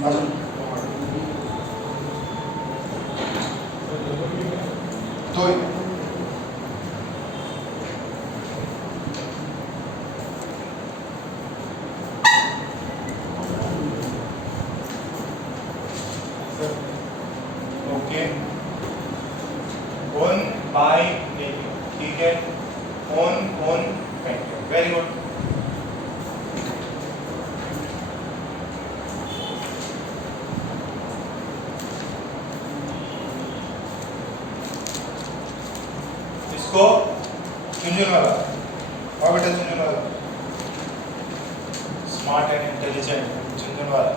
दो ही okay own by native, ठीक है, ओन पेंटियम, वेरी गुड। इसको झुंझुन वाला और बेटा झुंझुन वाला स्मार्ट एंड इंटेलिजेंट झुंझुन वाला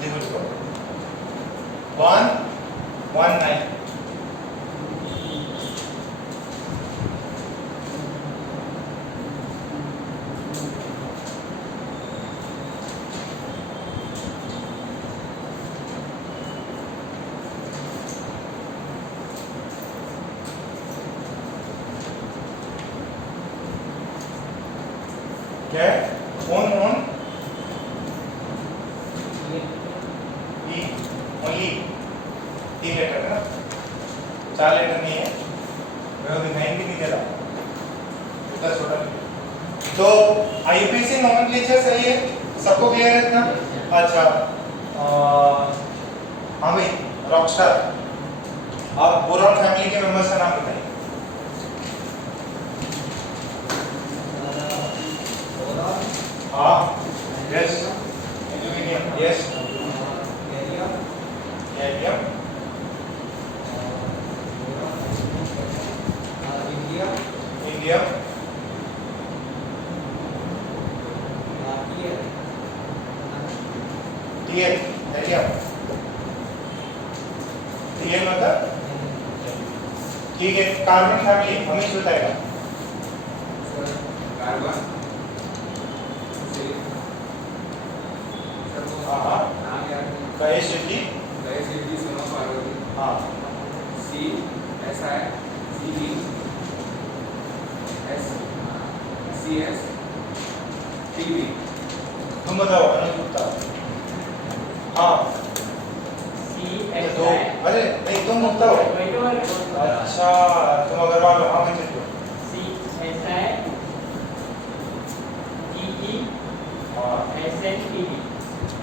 लिखो इसको 119 क्या है? ओन ई ओनली 3 लेटर है ना, 4 लेटर नहीं है, मैं दिखाई भी नहीं दे रहा, इतना छोटा नहीं। तो आईयूपीएसी नोमेनक्लेचर सही है, सबको क्लियर है इतना? अच्छा हाँ भाई रॉकस्टार, आप बोरॉन फैमिली के मेंबर्स का नाम बताइए। हाँ yes, aluminium yes, gallium indium TL helium, TL मतलब ठीक है। कार्बन फैमिली हमें बताएगा। कार्बन हाँ गणेश जी सोना पार्वती, हाँ C S I C E S C S T B. तुम बताओ अनुज गुप्ता। हाँ तो अरे नहीं तुम बताओ। अच्छा तुम अग्रवाल हो, हाँ मैं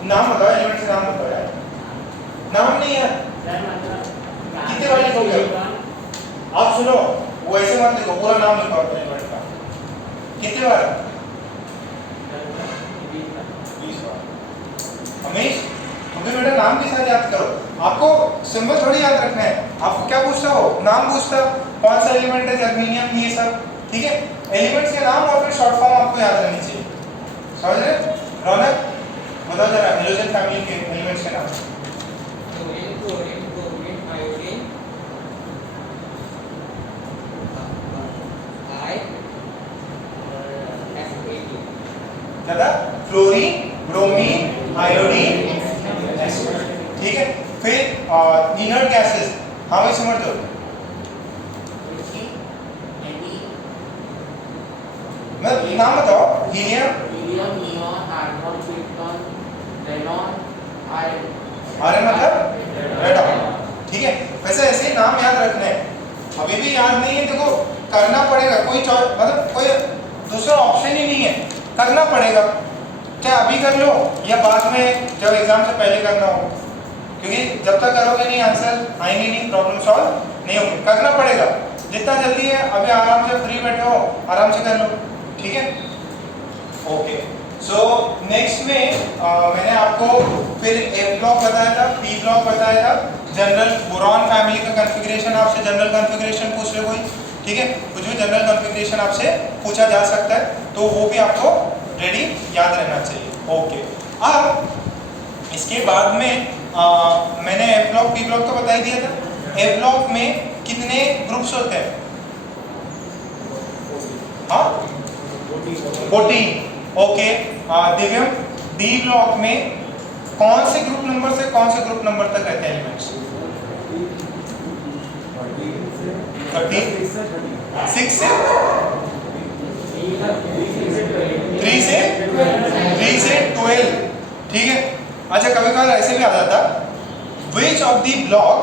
नाम बताओ, एलिमेंट से नाम बताओ यार, नाम नहीं है कितने बार लिखोगे आप? सुनो वो ऐसे मत लिखो, पूरा नाम लिखो अपने एलिमेंट का। कितने बार? 20 बार। हमेश तुम्हें बेटा नाम के साथ याद करो, आपको सिंबल थोड़ी याद रखना है, आपको क्या पूछता हो? नाम पूछता, कौन सा एलिमेंट है, जर्मेनियम, ये सब, ठीक है। एलिमेंट्स के नाम और फिर शॉर्ट फॉर्म आपको याद रहनी चाहिए, समझ रहे? रौनक बताओ जरा हेलोजन फैमिली के एलिमेंट्स के नाम। दादा फ्लोरीन, ब्रोमीन, आयोडीन, ठीक है। फिर इनर्ट गैसेस, हाँ भाई समझ दो, मैं नाम बताओ। हीलियम, आर्यन मतलब रेडॉन, ठीक है। वैसे ऐसे ही नाम याद रखने हैं, अभी भी याद नहीं है देखो करना पड़ेगा, कोई मतलब कोई दूसरा ऑप्शन ही नहीं है, करना पड़ेगा। क्या अभी कर लो या बाद में जब एग्जाम से पहले करना हो, क्योंकि जब तक करोगे नहीं आंसर आएंगे नहीं, प्रॉब्लम सॉल्व नहीं होगी, करना पड़ेगा जितना जल्दी है। अभी आराम से फ्री बैठे हो, आराम से कर लो, ठीक है। ओके सो नेक्स्ट में मैंने आपको फिर ए ब्लॉक बताया था, बी ब्लॉक बताया था, जनरल बोरॉन फैमिली का कॉन्फ़िगरेशन आपसे जनरल कॉन्फ़िगरेशन पूछ ले कोई, ठीक है, कुछ भी जनरल कॉन्फ़िगरेशन आपसे पूछा जा सकता है, तो वो भी आपको रेडी याद रहना चाहिए। ओके अब इसके बाद में मैंने ए ब्लॉक बी ब्लॉक तो बता ही दिया था। ए ब्लॉक में कितने ग्रुप्स होते हैं? हाँ 14। ओके दिव्यम डी ब्लॉक में कौन से ग्रुप नंबर से कौन से ग्रुप नंबर तक रहते हैं एलिमेंट्स? 30, 6 से 3 से 12 ठीक है। अच्छा कभी कभार ऐसे भी आ जाता, विच ऑफ द ब्लॉक,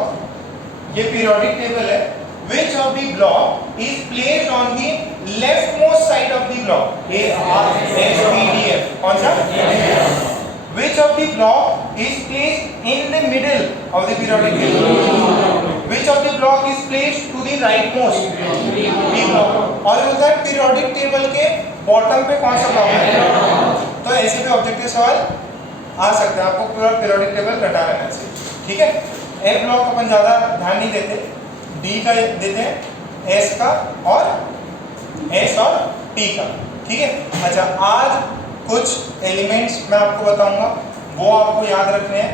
ये पीरियोडिक टेबल है, which of the block is placed on the left most side of the block, A R S P D F, कौन सा, which of the block is placed in the middle of the periodic table, which of the block is placed to the right most, B block, और होता है periodic table के bottom पे कौन सा block है। तो ऐसे भी ऑब्जेक्टिव सवाल आ सकते हैं, आपको पूरा पीरियोडिक टेबल रटा रहना चाहिए, ठीक है। ए ब्लॉक अपन ज्यादा ध्यान नहीं देते, डी का देते हैं, एस का और एस और टी का, ठीक है। अच्छा आज कुछ एलिमेंट्स मैं आपको बताऊंगा, वो आपको याद रखने हैं,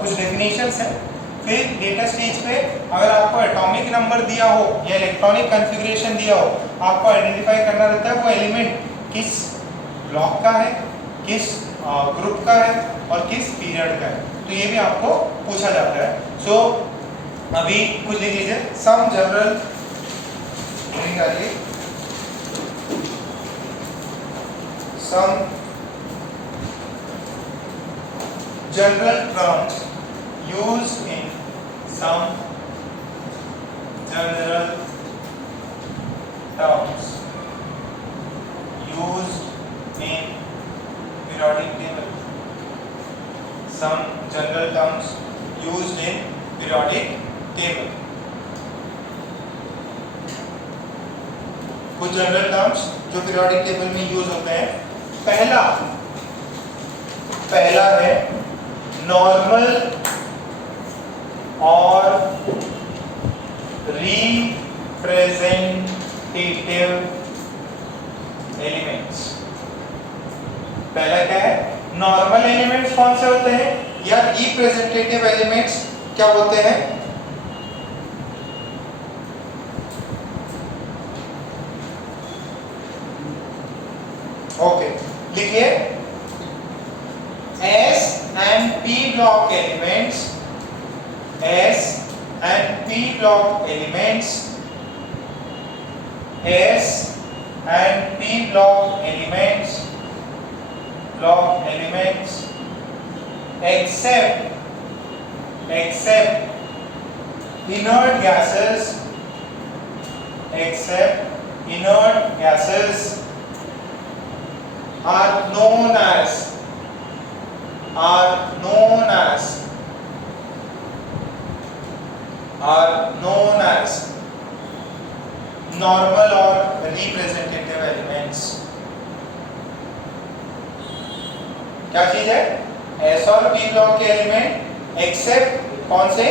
कुछ डेफिनेशंस हैं, फिर डेटा स्टेज पे अगर आपको एटॉमिक नंबर दिया हो या इलेक्ट्रॉनिक कॉन्फ़िगरेशन दिया हो, आपको आइडेंटिफाई करना रहता है वो एलिमेंट किस ब्लॉक का है, किस ग्रुप का है और किस पीरियड का है, तो ये भी आपको पूछा जाता है। सो अभी कुछ लिख लीजिए, some general some general terms used in some general terms used in periodic table. Some general terms used in periodic table. कुछ जनरल टर्म्स जो पीरियोडिक टेबल में यूज होते हैं। पहला है नॉर्मल और रिप्रेजेंटेटिव एलिमेंट्स। पहला क्या है, नॉर्मल एलिमेंट्स कौन से होते हैं या रिप्रेजेंटेटिव एलिमेंट्स क्या होते हैं। ओके लिखिए, S and P block elements, S and P block elements, S and P block elements, except inert gases are known as normal or representative elements। क्या चीज है, S और P ब्लॉक के element except कौन से,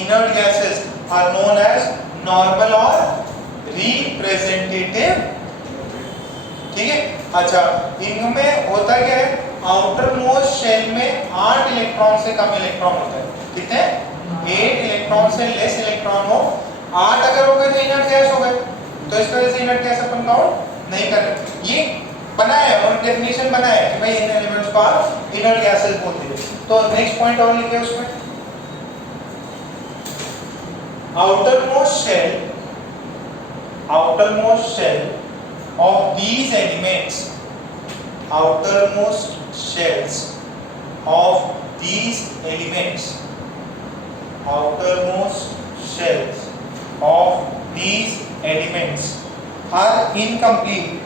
inert gases are known as normal और representative, ठीक है। अच्छा इनमें होता क्या है, आउटर मोस्ट शेल में 8 इलेक्ट्रॉन से कम इलेक्ट्रॉन होता है, कितने, 8 इलेक्ट्रॉन से लेस इलेक्ट्रॉन हो, 8 अगर हो गए तो इनर्ट गैस हो गए, तो इस वजह से इनर्ट गैस अपन काउंट नहीं कर रहे। ये बनाया है और डेफिनेशन बनाया है कि भाई इन एलिमेंट्स को आप इनर्ट गैसेस बोलते हैं। तो नेक्स्ट पॉइंट और लिखिए उसमें, outer most shell of these elements, outermost shells of these elements are incomplete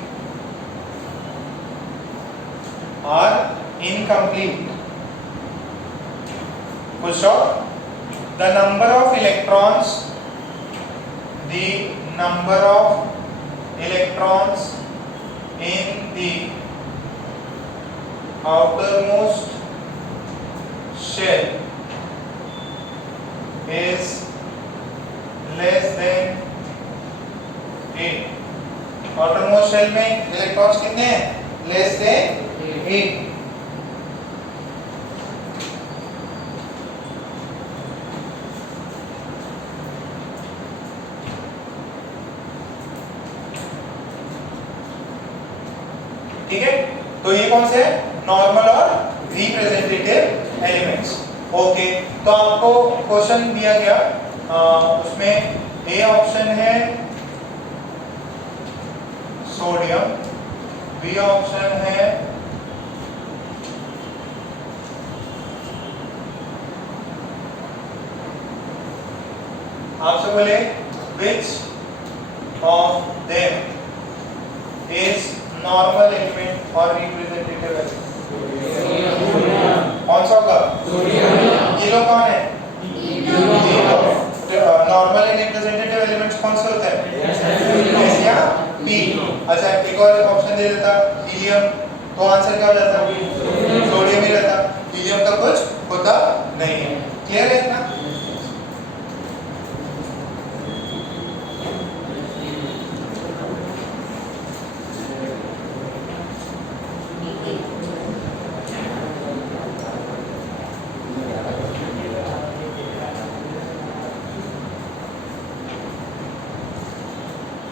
full stop। The number of electrons in the outermost shell is less than 8। outermost shell में electrons कितने हैं, less than 8। ठीक है, तो ये कौन से normal और रिप्रेजेंटेटिव एलिमेंट्स। ओके तो आपको क्वेश्चन दिया गया, उसमें ए ऑप्शन है सोडियम, बी ऑप्शन है बोले which of them is normal element or representative element? कौन सा होगा? ये लोग कौन है? नॉर्मल एंड रिप्रेजेंटेटिव एलिमेंट्स कौन से होते हैं? एस या पी। अच्छा एक और ऑप्शन दे देता हीलियम, तो आंसर क्या हो जाता? सोडियम ही रहता। हीलियम का कुछ होता नहीं है। क्लियर है इतना?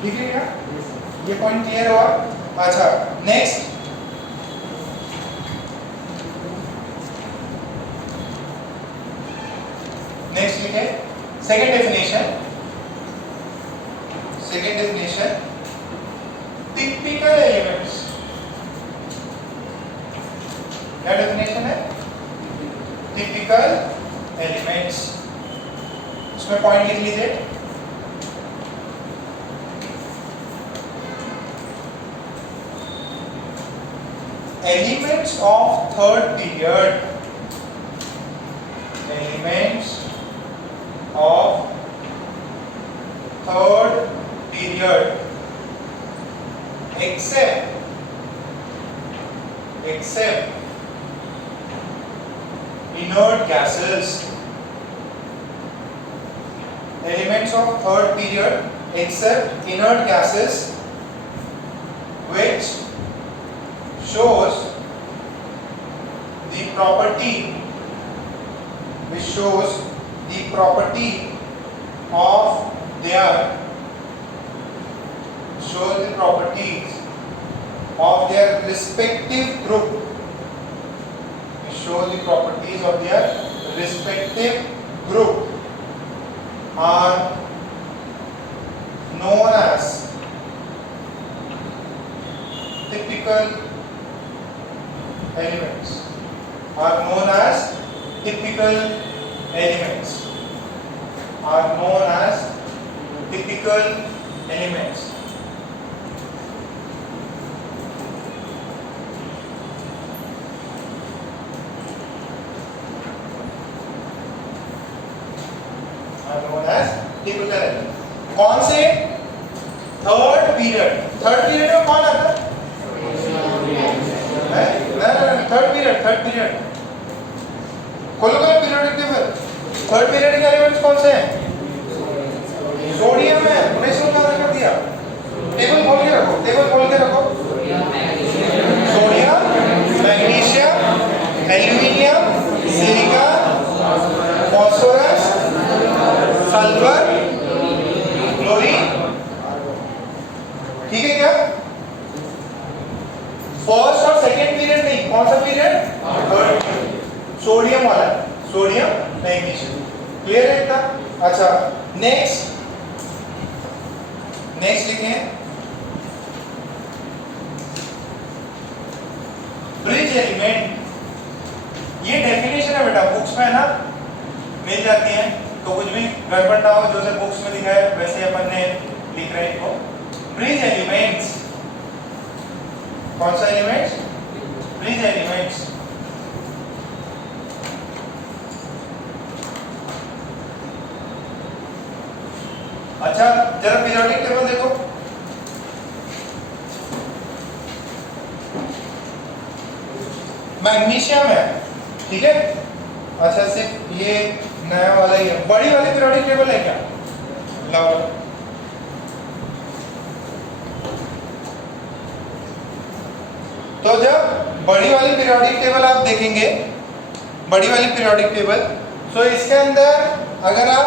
ठीक है क्या? ये पॉइंट क्लियर हुआ? अच्छा नेक्स्ट, लिखे सेकंड डेफिनेशन। टिपिकल एलिमेंट्स, क्या डेफिनेशन है? Typical elements. उसमें पॉइंट लिख लीजिए। Elements of third period, elements of third period, except inert gases, elements of third period except inert gases which shows the property of their respective group, are known as typical elements, कौन से? Third period में कौन आता है? Third period खोलो periodic table. Third period के elements कौन से हैं? सोडियम है, 1911 कर दिया। टेबल खोल के रखो। Sodium, magnesium, aluminium, silica, phosphorus, sulphur, chlorine. ठीक है क्या? फर्स्ट और सेकंड पीरियड नहीं, कौन सा पीरियड? थर्ड। सोडियम वाला, सोडियम मैग्नीशियम। क्लियर है इतना? अच्छा नेक्स्ट लिखें ब्रिज एलिमेंट। ये डेफिनेशन है बेटा, बुक्स में है ना, मिल जाती है, तो कुछ भी गड़बड़ ना हो, जो से बुक्स में लिखा है वैसे अपन ने लिख रहे हैं। ब्रिज एलिमेंट्स, कौन सा एलिमेंट्स? ब्रिज एलिमेंट्स अच्छा जरा पीरियोडिक टेबल देखो। मैग्नीशियम है, ठीक है। अच्छा सिर्फ ये नया वाला ही है। बड़ी वाली पीरियोडिक टेबल है क्या? लाओ। तो जब बड़ी वाली पीरियोडिक टेबल आप देखेंगे, बड़ी वाली पीरियोडिक टेबल, तो इसके अंदर अगर आप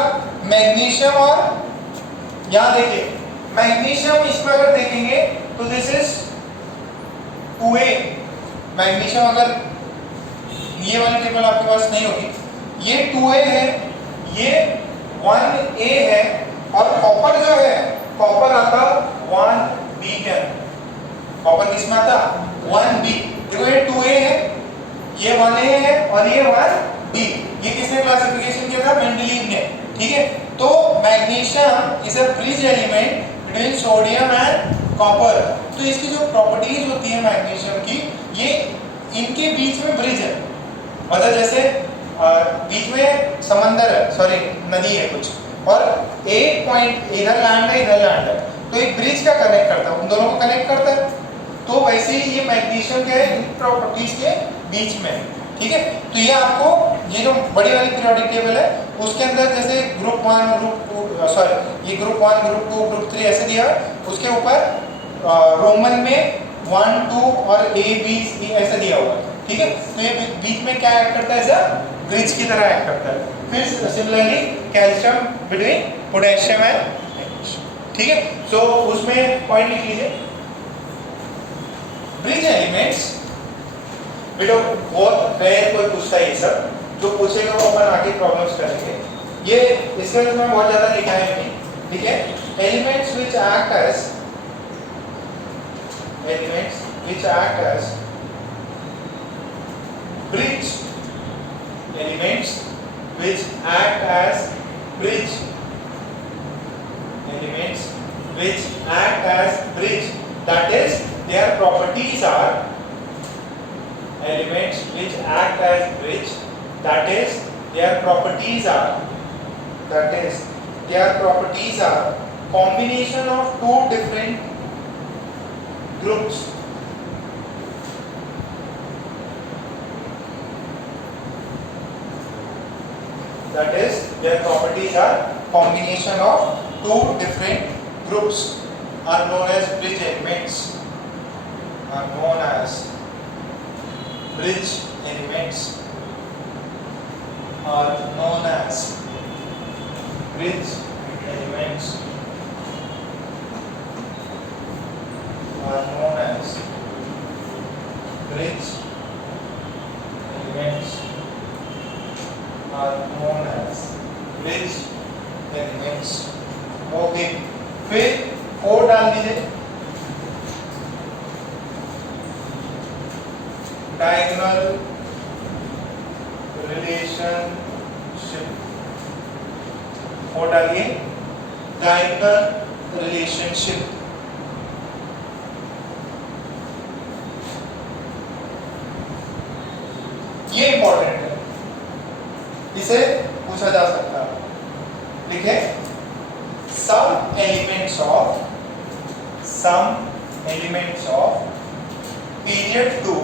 मैग्नीशियम और यहां देखिए मैग्नीशियम, इसमें अगर देखेंगे तो दिस इज 2A। मैग्नीशियम अगर ये वाली टेबल आपके पास नहीं होगी, ये 2A है, ये 1A है, और कॉपर जो है, कॉपर आता 1B के अंदर। कॉपर किसमें आता? 1B। देखो ये 2A है, ये 1A है, और ये 1B। ये किसने क्लासिफिकेशन किया था? मेंडलीव ने। ठीक है, तो magnesium is a bridge element between sodium and copper. तो इसकी जो प्रॉपर्टीज होती है मैग्नीशियम की, ये इनके बीच में ब्रिज है। मतलब जैसे बीच में समंदर है, सॉरी नदी है कुछ, और एक पॉइंट इधर लैंड है इधर लैंड है, तो एक ब्रिज क्या कनेक्ट करता है, उन दोनों को कनेक्ट करता है। तो वैसे ही ये मैग्नीशियम क्या है, इन प्रॉपर्टीज के बीच में, ठीक है। तो ये आपको ये जो बड़ी वाली पीरियोडिक टेबल है उसके अंदर जैसे ग्रुप 1 ग्रुप 2 सॉरी ये ग्रुप 1 ग्रुप 2 ग्रुप 3 ऐसे दिया, उसके ऊपर रोमन में 1 2 और ए बी सी ऐसे दिया हुआ है, ठीक है। तो ये बीच में क्या एक्ट करता है, ऐसा ब्रिज की तरह एक्ट करता है। फिर similarly calcium between potassium and magnesium, ठीक है। सो उसमें पॉइंट लिख लीजिए, ब्रिज एलिमेंट्स बेटा बहुत रेयर कोई पूछता है, ये सब जो पूछेगा वो अपन आगे प्रॉब्लम्स करेंगे। ये इसमें मैं बहुत ज्यादा लिखा है नहीं, ठीक है। Elements which act as bridge, elements which act as bridge, elements which act as bridge, that is their properties are elements which act as bridge, that is their properties are combination of two different groups, that is their properties are combination of two different groups are known as bridge elements, are known as bridge elements, are known as bridge elements, are known as bridge elements, are known as bridge elements। Okay, फिर 4 डाल दीजिए, diagonal relationship 4 डालिए, diagonal relationship. ये important है, इसे पूछा जा सकता है। लिखे some elements of period 2,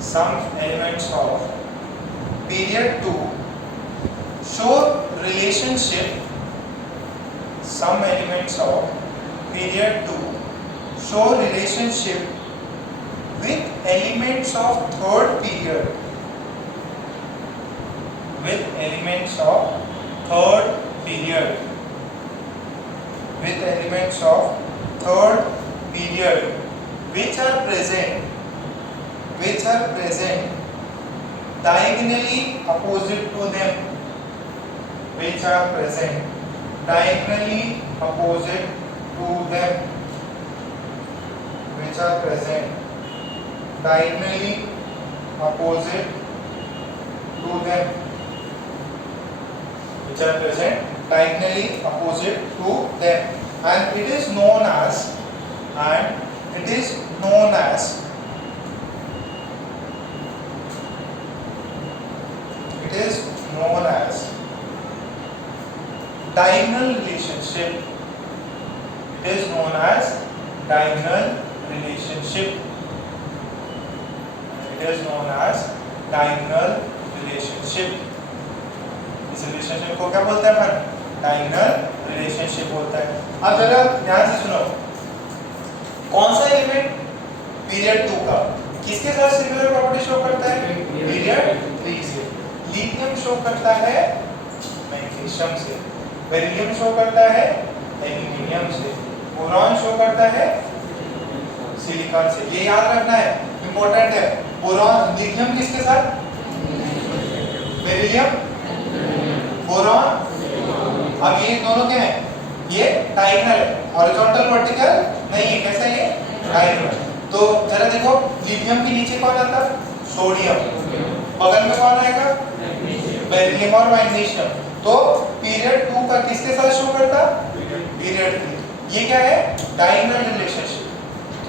some elements of period 2 show relationship, some elements of period 2 show relationship with elements of third period, with elements of third period, with elements of third period which are present diagonally opposite to them, which are present diagonally opposite to them, which are present diagonally opposite to them, which are present diagonally opposite to them, and it is known as diagonal relationship. It is known as diagonal relationship. It is known as diagonal relationship. इस relationship को क्या बोलते हैं अपन? Diagonal relationship बोलता है। अब जरा ध्यान से सुनो, कौन सा एलिमेंट पीरियड 2 का किसके साथ सिमिलर प्रॉपर्टी शो करता है? पीरियड 3 से। लिथियम शो करता है मैग्नीशियम से, बेरिलियम शो करता है एल्यूमिनियम से, बोरॉन शो करता है सिलिकॉन से। ये याद रखना है, इंपॉर्टेंट है। बोरॉन लिथियम किसके साथ? Beryllium, boron. अब ये दोनों क्या है? ये डायगोनल है, हॉरिजॉन्टल वर्टिकल नहीं है। कैसा है ये? डायगोनल। तो जरा देखो, लिथियम के नीचे कौन आता? सोडियम। बगल में कौन आएगा? बेरिलियम और मैग्नीशियम। तो पीरियड 2 का किसके साथ शो करता? पीरियड 3। ये क्या है? Diagonal relationship.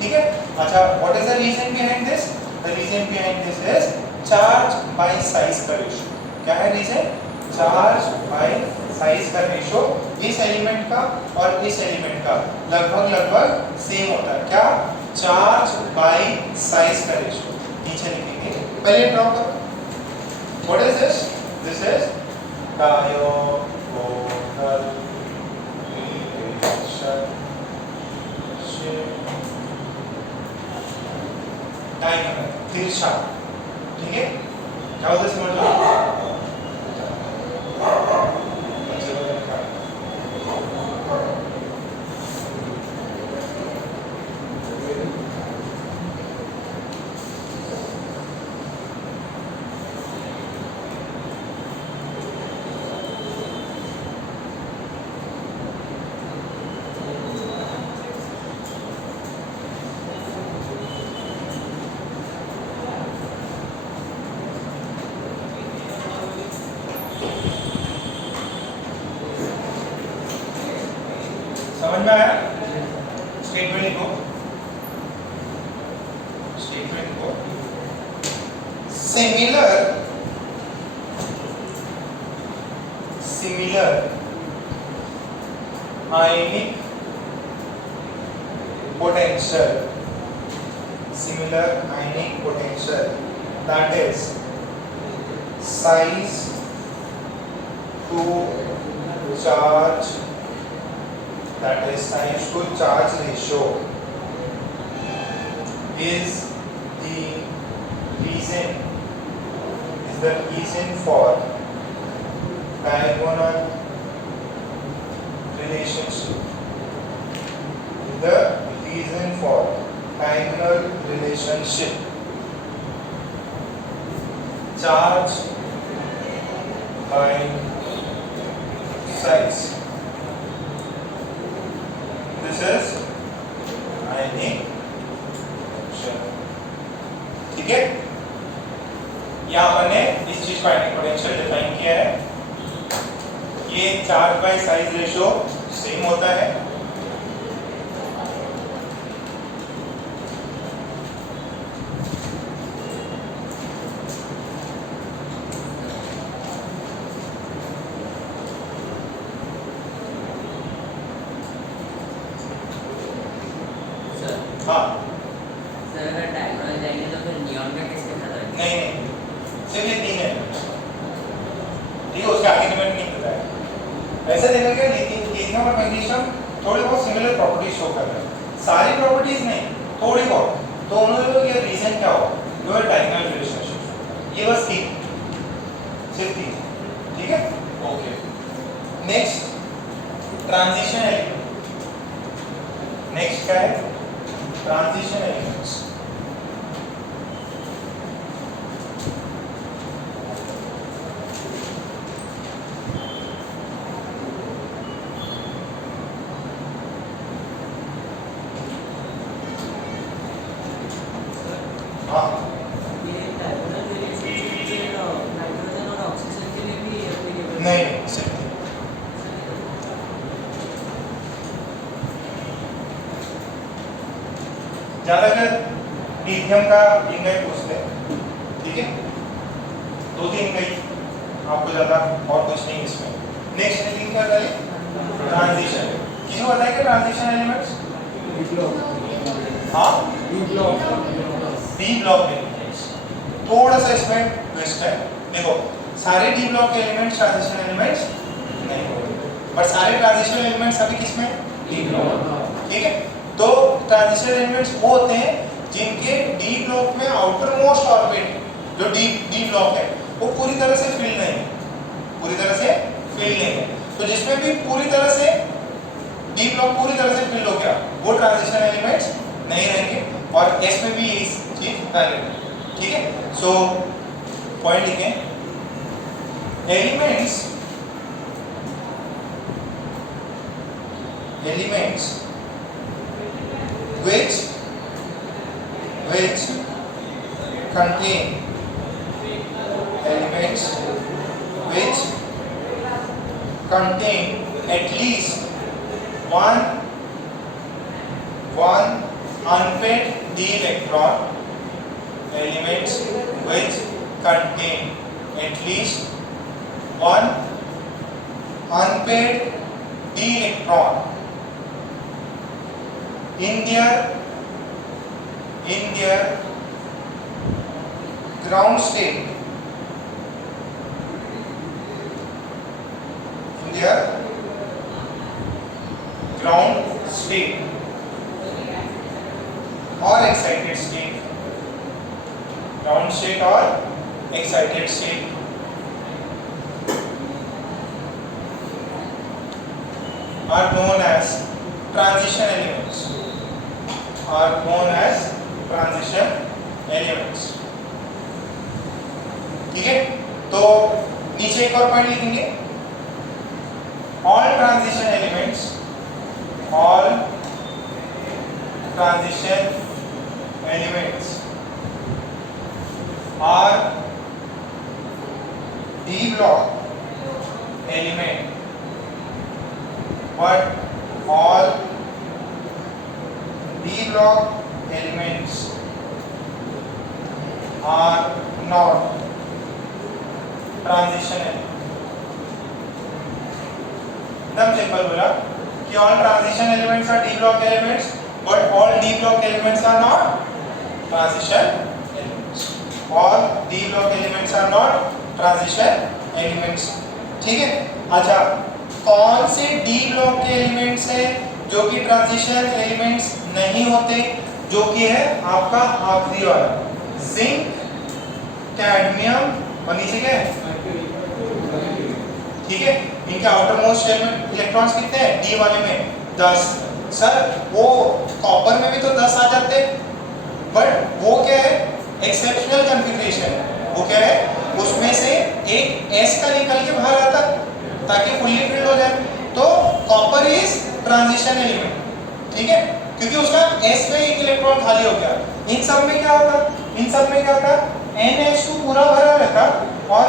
ठीक है। अच्छा, what is the reason behind this? The reason behind this is charge by size का रेशियो। क्या है रीजन? चार्ज बाय साइज का रेशियो इस एलिमेंट का और इस एलिमेंट का लगभग सेम होता है। क्या? चार्ज बाय साइज का रेशियो। नीचे लिखेंगे, पहले ड्रॉ करो। What is this? This is diagonal relationship. Diagonal तिरछा। ठीक है, क्या होता है समझ लो। समझ में आया? स्टेटमेंट लिखो, स्टेटमेंट को similar ionic potential, similar ionic potential, that is size to charge, that is size to charge ratio is the reason for diagonal relationship. The reason for diagonal relationship. Charge by size. This is ionic potential. ठीक है, यहाँ पर ने इस चीज का ionic potential define किया है। ये charge by size ratio same होता है। हाँ, सर अगर डायगोनल जाएंगे तो फिर नियॉन का किसके साथ है? नहीं, सिर्फ ये 3 है। ठीक है, उसके आगे एलिमेंट नहीं पता है। ऐसे देखा गया लिथियम और मैग्नीशियम थोड़ी बहुत सिमिलर प्रॉपर्टीज शो कर रहे हैं, सारी प्रॉपर्टीज नहीं, थोड़ी बहुत। तो उन्होंने लोग ये रीजन क्या हो, योर डायगोनल रिलेशनशिप। ये बस 3, सिर्फ 3। ठीक है, okay. Next transition element. Next क्या है? Transition elements. हाँ, ये डायगोनल रिलेशनशिप नाइट्रोजन और ऑक्सीजन के लिए भी एप्लीकेबल नहीं, सिर्फ ज्यादातर लिथियम का इंगाई पूछते हैं। ठीक है, 2-3 इंगाई, आपको ज्यादा और कुछ नहीं इसमें। नेक्स्ट एलिमेंट क्या है? ट्रांजिशन। किसी को बताएगा ट्रांजिशन एलिमेंट्स? हाँ, डी ब्लॉक एलिमेंट्स। थोड़ा सा इसमें ट्विस्ट है। देखो, सारे D block elements transition elements नहीं होते, बट सारे ट्रांजिशन एलिमेंट्स अभी किसमें? D block. ठीक है, तो ट्रांजिशन एलिमेंट्स वो होते हैं जिनके डी ब्लॉक में आउटर मोस्ट ऑर्बिट जो डी ब्लॉक है वो पूरी तरह से फिल नहीं है, पूरी तरह से फिल नहीं है। तो जिसमें भी पूरी तरह से डी ब्लॉक पूरी तरह से फिल हो गया वो ट्रांजिशन एलिमेंट्स नहीं रहेंगे, और एस में भी यही चीज वैलिड है। ठीक है, सो पॉइंट लिखें, elements which contain elements which contain at least one unpaired d electron. Elements which contain at least one unpaired d electron in their ground state. In their ground state or excited state. Ground state or excited state. Are known as transition elements. Are known as transition elements. ठीक है, तो नीचे एक और point लिखेंगे. All transition elements are d block element, but all d block elements are not transition element. एकदम simple बोला कि all transition elements are d block elements, but all d block elements are not transition elements. All d block elements are not transition elements. ठीक है. अच्छा, कौन से d block के elements हैं जो कि transition elements नहीं होते, जो कि है आपका आखिरी वाला जिंक, कैडमियम और नीचे क्या है, ठीक है. इनके आउटर मोस्ट इलेक्ट्रॉन्स कितने हैं, डी वाले में 10. सर वो कॉपर में भी तो 10 आ जाते, बट वो क्या है, एक्सेप्शनल कॉन्फ़िगरेशन है. वो क्या है, उसमें से एक s का निकल के बाहर आता ताकि फुल्ली फिल्ड हो जाए. तो कॉपर इज ट्रांजिशन एलिमेंट, ठीक है, क्योंकि उसका s में एक इलेक्ट्रॉन खाली हो गया. इन सब में क्या होता, इन सब में क्या होता, NH2 पूरा भरा रहता और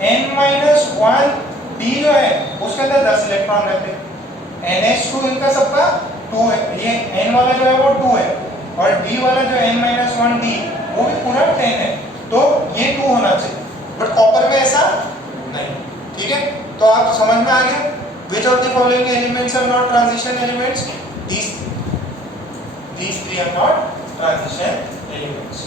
n-1 d जो है उसके अंदर 10 इलेक्ट्रॉन रहते. NH2 इनका सबका 2 है, ये n वाला जो है वो 2 है और d वाला जो n-1 d वो भी पूरा 10 है. तो ये 2 होना चाहिए, बट कॉपर में ऐसा नहीं. ठीक है, तो आप समझ में आ गया. Which of the following elements are not transition elements? These three are not transition elements.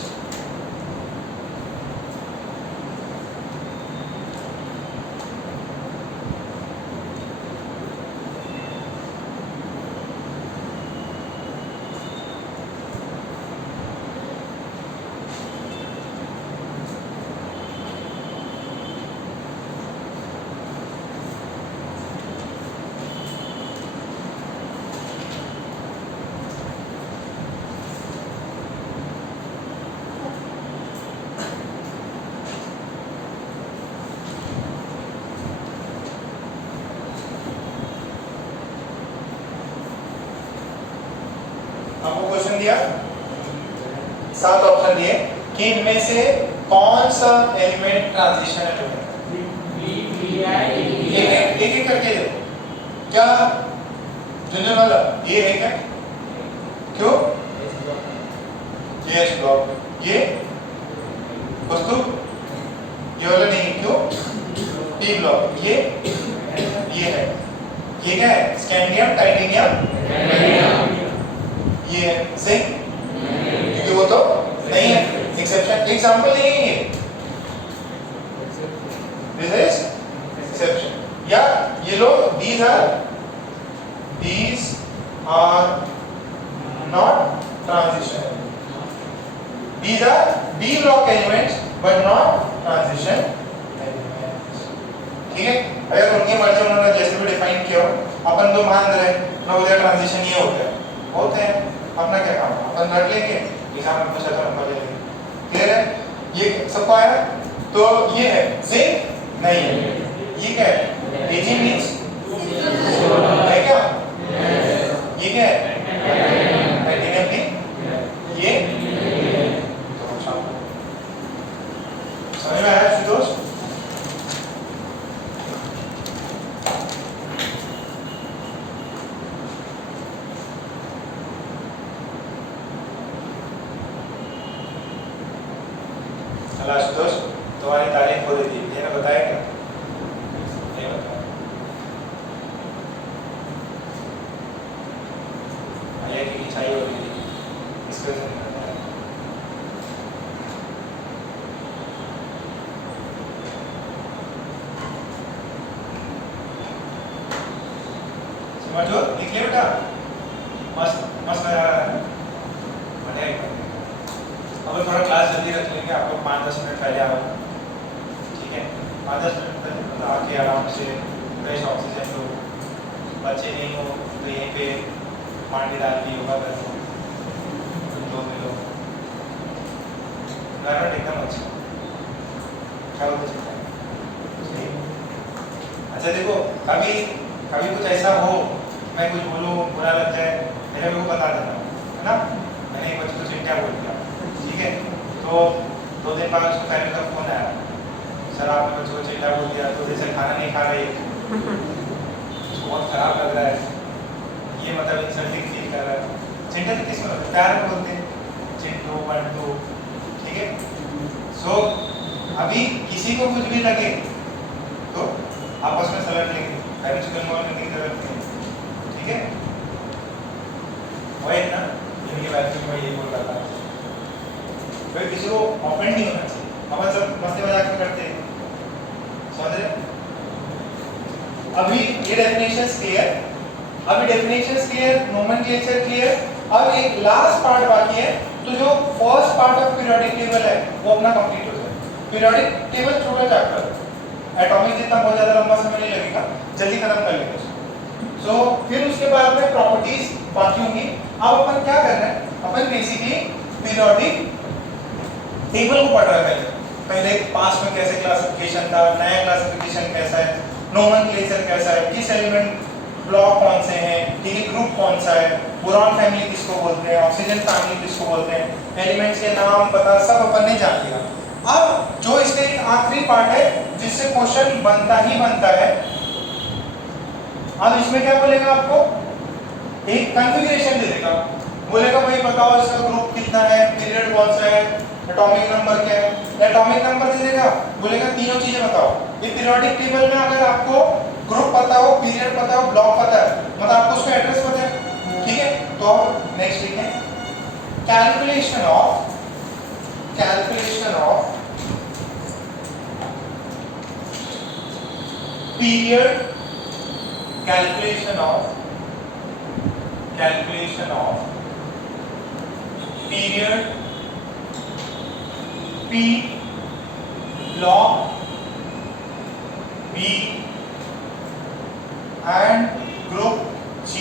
आपको क्वेश्चन दिया, 7 ऑप्शन दिए कि इनमें से कौन सा एलिमेंट ट्रांजिशन एलिमेंट है. एक करके दो. क्या जूनियर वाला ये है क्या, क्यों ये S ब्लॉक, ये वस्तु ये वाला नहीं, क्यों P ब्लॉक, ये है, ये क्या है, स्कैंडियम, टाइटेनियम, ये जिंक, क्योंकि वो तो नहीं है, एक्सेप्शन, एग्जांपल नहीं है ये, दिस इज एक्सेप्शन. या ये लोग these are not transition. These are D block elements but not transition elements. ठीक है, अगर उनकी मर्जी उन्होंने जैसे भी डिफाइन किया हो, अपन तो मान रहे ना उधर ट्रांजिशन ये होता है, होते हैं, अपना क्या काम, अपन रख लेंगे, एग्जाम में पूछा तो नंबर ले लेंगे. क्लियर है, ये सबको आया. तो ये है जिंक, नहीं है, ये क्या है, Ag मींस है क्या, ये क्या है, टाइटेनियम भी, ये समझ में आया दोस्त. हेलो आशुतोष, तुम्हारी तारीफ हो रही थी, ये ना बताया क्या? नहीं बताया। आईआईटी की छाई हो रही थी, इस वजह से नहीं बताया। समझो, लिख लिया बेटा? मस्त मस्त लगा रहा है, बढ़िया ही बढ़िया। अब थोड़ा क्लास जल्दी रख लेंगे, आपको 5-10 मिनट पहले आओ, ठीक है? 5-10 मिनट पहले मतलब आके आराम से फ्रेश ऑक्सीजन लो, बच्चे नहीं हो तो यहीं पे मांडी डाल के योगा कर लो, दो मिलो, एनवायरनमेंट एकदम अच्छा क्या बोलते चलता है। अच्छा देखो, कभी कभी कुछ ऐसा हो, मैं कुछ बोलूँ बुरा लग जाए, मेरे को बता देना, है ना? मैंने एक बच्चे को चिंटा बोल दिया, ठीक है? तो 2 दिन बाद उसको पेरेंट्स का फोन आया, सर आपने बच्चे को चिंटा बोल दिया, 2 दिन से खाना नहीं खा रहे, उसको बहुत खराब लग रहा है, ये मतलब इंसल्टिंग फील कर रहा है। चिंटा तो किसमें होता है? प्यार में बोलते हैं, चिंटू बंटू, ठीक है? सो अभी किसी को कुछ भी लगे तो आपस में सलट लेंगे, पेरेंट्स को इन्वॉल्व करने की जरूरत नहीं, ठीक है? वही ना, जिनके बात में मैं ये बोल रहा था, भाई किसी को ऑफेंड नहीं होना चाहिए, अपन सब मस्ती मजाक में करते हैं, समझ रहे? अभी ये डेफिनेशंस क्लियर, अभी डेफिनेशंस क्लियर, नोमेनक्लेचर क्लियर। अब एक लास्ट पार्ट बाकी है, तो जो first part of periodic table है वो अपना कंप्लीट हो जाए। पीरियोडिक टेबल छोटा चैप्टर, एटॉमिक जितना बहुत ज्यादा लंबा समय नहीं लगेगा, जल्दी खत्म कर लेंगे उसको। सो फिर उसके बाद में प्रॉपर्टीज बाकी होंगी। अब अपन क्या कर रहे हैं, अपन बेसिकली पीरियोडिक टेबल को पढ़ रहे हैं। पहले पास में कैसे क्लासिफिकेशन था, नया क्लासिफिकेशन कैसा है, नोमेनक्लेचर कैसा है, किस एलिमेंट ब्लॉक कौन से हैं, ठीक है, ग्रुप कौन सा है, बोरॉन फैमिली किसको बोलते हैं, ऑक्सीजन फैमिली किसको बोलते हैं, एलिमेंट्स के नाम पता सब अपन ने जान लिया। अब जो इसका एक आखिरी पार्ट है जिससे क्वेश्चन बनता ही बनता है, अब इसमें क्या बोलेगा, आपको एक कॉन्फ़िगरेशन दे देगा, बोलेगा भाई बताओ इसका ग्रुप कितना है, पीरियड कौन सा है, एटॉमिक नंबर क्या है। एटॉमिक नंबर दे देगा, बोलेगा तीनों चीजें बताओ। ये पीरियोडिक टेबल में अगर आपको ग्रुप पता हो, पीरियड पता हो, ब्लॉक पता है, मतलब आपको उसका एड्रेस पता है, ठीक है? तो नेक्स्ट लिखें, calculation of period, calculation of period, P, block, B and group G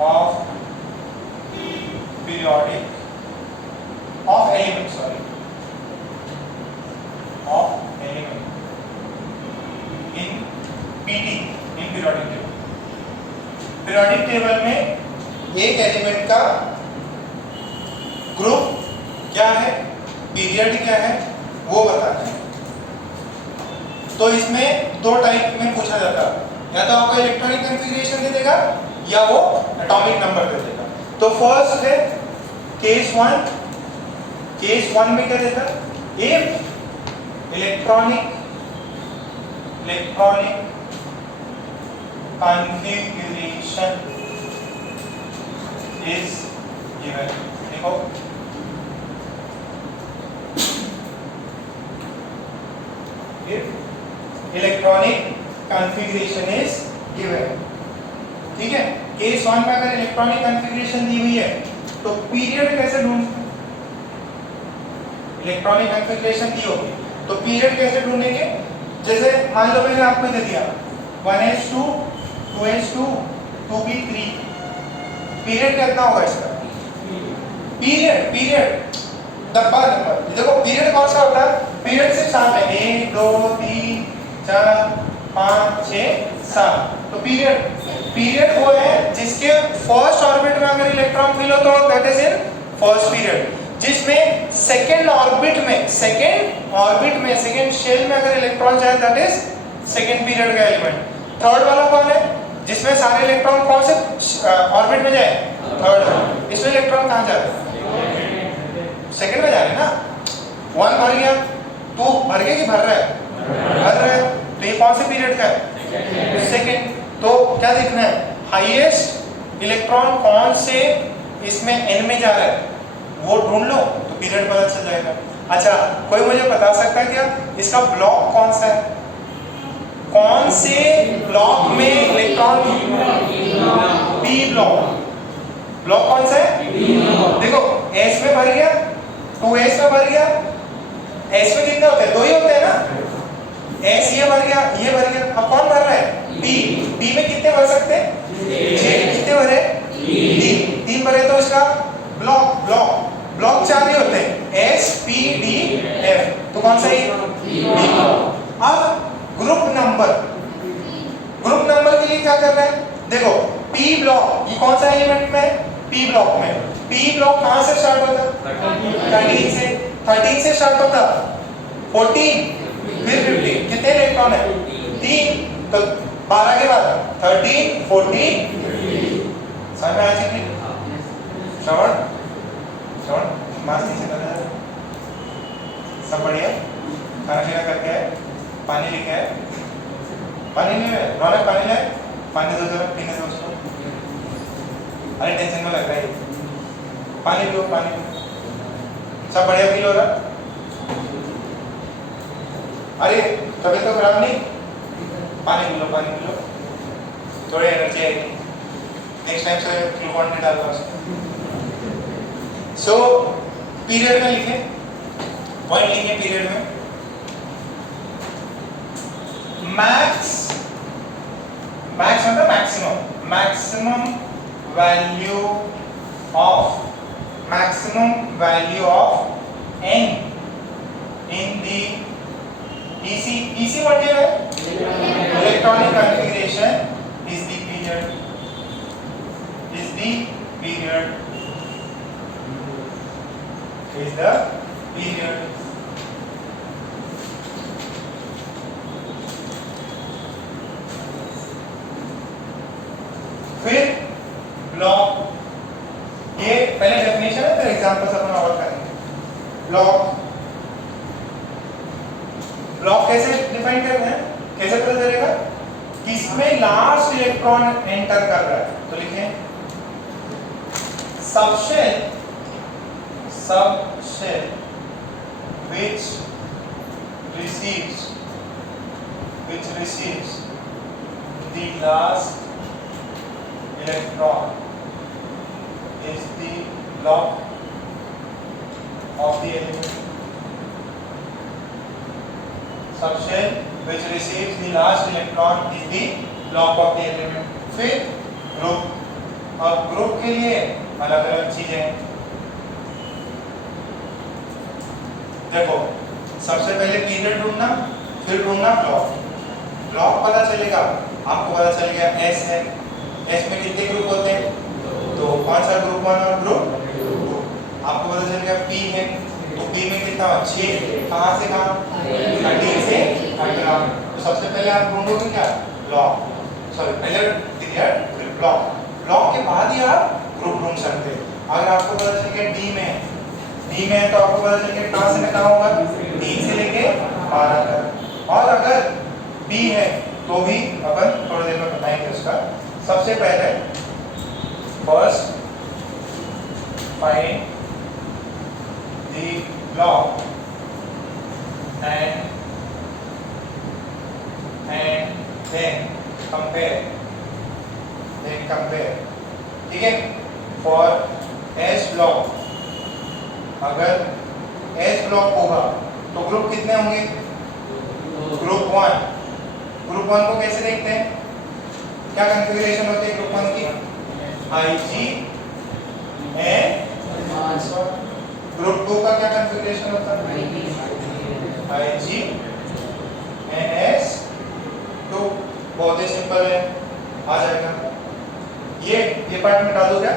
of periodic of element, in PT, in periodic table. periodic table में एक एलिमेंट का ग्रुप क्या है, पीरियड क्या है, वो बताना है। तो इसमें दो टाइप में पूछा जाता है, या तो आपको इलेक्ट्रॉनिक कॉन्फ़िगरेशन दे देगा या वो एटॉमिक नंबर दे देगा। तो फर्स्ट है केस 1 में क्या देता है, if electronic configuration is given. देखो इलेक्ट्रॉनिक कॉन्फ़िगरेशन इज गिवन, ठीक है? केस 1 में अगर इलेक्ट्रॉनिक कॉन्फ़िगरेशन दी हुई है तो पीरियड कैसे ढूंढ, इलेक्ट्रॉनिक कॉन्फ़िगरेशन दी होगी तो पीरियड कैसे ढूंढेंगे? जैसे मान लो मैंने आपको दे दिया 1s2 2s2 2p3, पीरियड कितना होगा इसका? पीरियड डब्बा नंबर। देखो पीरियड कौन सा होता है, पीरियड सिर्फ 7 है, 1 2 3 4 5 6 7। तो पीरियड वो है जिसके फर्स्ट ऑर्बिट में अगर इलेक्ट्रॉन फिल हो तो that is in first period, जिसमें सेकंड ऑर्बिट में सेकंड शेल में अगर इलेक्ट्रॉन जाए दैट इज सेकंड पीरियड का एलिमेंट। थर्ड वाला कौन है, जिसमें सारे इलेक्ट्रॉन कौन से ऑर्बिट में जाए, थर्ड। इसमें इलेक्ट्रॉन कहां जाते हैं, सेकंड में जा रहे हैं ना, 1 भर गया, 2 भर गया कि भर रहा है, भर रहा है, तो ये कौन से पीरियड का है, सेकंड। तो क्या देखना है, हाईएस्ट इलेक्ट्रॉन कौन से इसमें n में जा रहा है वो ढूंढ लो तो पीरियड पता चल जाएगा। अच्छा, कोई मुझे बता सकता है क्या इसका ब्लॉक कौन सा है, कौन से ब्लॉक में इलेक्ट्रॉन, पी ब्लॉक, ब्लॉक कौन सा है, देखो S में भर गया, 2S में भर गया, S में कितने होते हैं, 2 ही होते हैं ना, S ये भर गया, ये भर गया, अब कौन भर रहा है, P में कितने भर सकते हैं, 6, कितने भरे, 3 भरे, तो इसका ब्लॉक 4 ही होते हैं, S P D F, तो कौन सा है, अब ग्रुप नंबर के लिए क्या करना है, देखो P ब्लॉक ये कौन सा एलिमेंट में है, P ब्लॉक में, P ब्लॉक कहां से स्टार्ट होता है, 13 से स्टार्ट होता, 14 फिर 15, कितने इलेक्ट्रॉन है, 3, तो 12 के बाद 13 14 समझ में आया कि श्रवण मास्क नीचे कर रहा है, सब बढ़िया, खाना पीना करके आए, पानी लेके आए, पानी नहीं है रौनक, पानी लाए, पानी दो जरा पीने से उसको, अरे टेंशन में लग रहा है, पानी पियो, सब बढ़िया फील हो रहा, अरे तबीयत तो खराब नहीं, पानी पी लो, थोड़ी एनर्जी आएगी, नेक्स्ट टाइम से ग्लूकॉन डी डाल दो उसमें। सो पीरियड में लिखे, पॉइंट लिखे पीरियड में, मैक्स मतलब maximum value of n in the EC what है, electronic configuration is the period, is the period. फिर ब्लॉक, ये पहले डेफिनेशन है, फिर एग्जांपल्स अपन और करेंगे। ब्लॉक कैसे डिफाइन करते हैं, कैसे पता चलेगा किसमें लास्ट इलेक्ट्रॉन एंटर कर रहा है, तो लिखें subshell which receives the last electron is the block of the element. Subshell which receives the last electron is the block of the element. फिर ग्रुप, अब ग्रुप के लिए अलग अलग चीजें, देखो सबसे पहले पीरियड ढूंढना, फिर ढूंढना ब्लॉक पता चलेगा, आपको पता चल गया S है, S में कितने ग्रुप होते हैं, तो कौन सा ग्रुप 1 और ग्रुप 2, आपको पता चल गया P है, तो P में कितना 6, कहां से कहां, 13 से 18, तो सबसे पहले आप ढूंढोगे क्या, पहले पीरियड फिर ब्लॉक के बाद ही आप ग्रुप ढूंढ सकते हैं। अगर आपको पता चल गया D में है तो आपको पता चल गया कहां से कहां होगा, 3 से लेके 12 तक, और अगर B है तो भी अपन थोड़ी देर में बताएंगे उसका। सबसे पहले first find the block and then compare, ठीक है। फॉर S ब्लॉक, अगर S ब्लॉक होगा तो ग्रुप कितने होंगे, ग्रुप 1 को कैसे देखते हैं, क्या कॉन्फ़िगरेशन होती है ग्रुप 1 की, IG एंड, ग्रुप 2 का क्या कॉन्फ़िगरेशन होता है, IG एंड S2, बहुत ही सिंपल है, आ जाएगा। ये पार्ट मिटा दो क्या,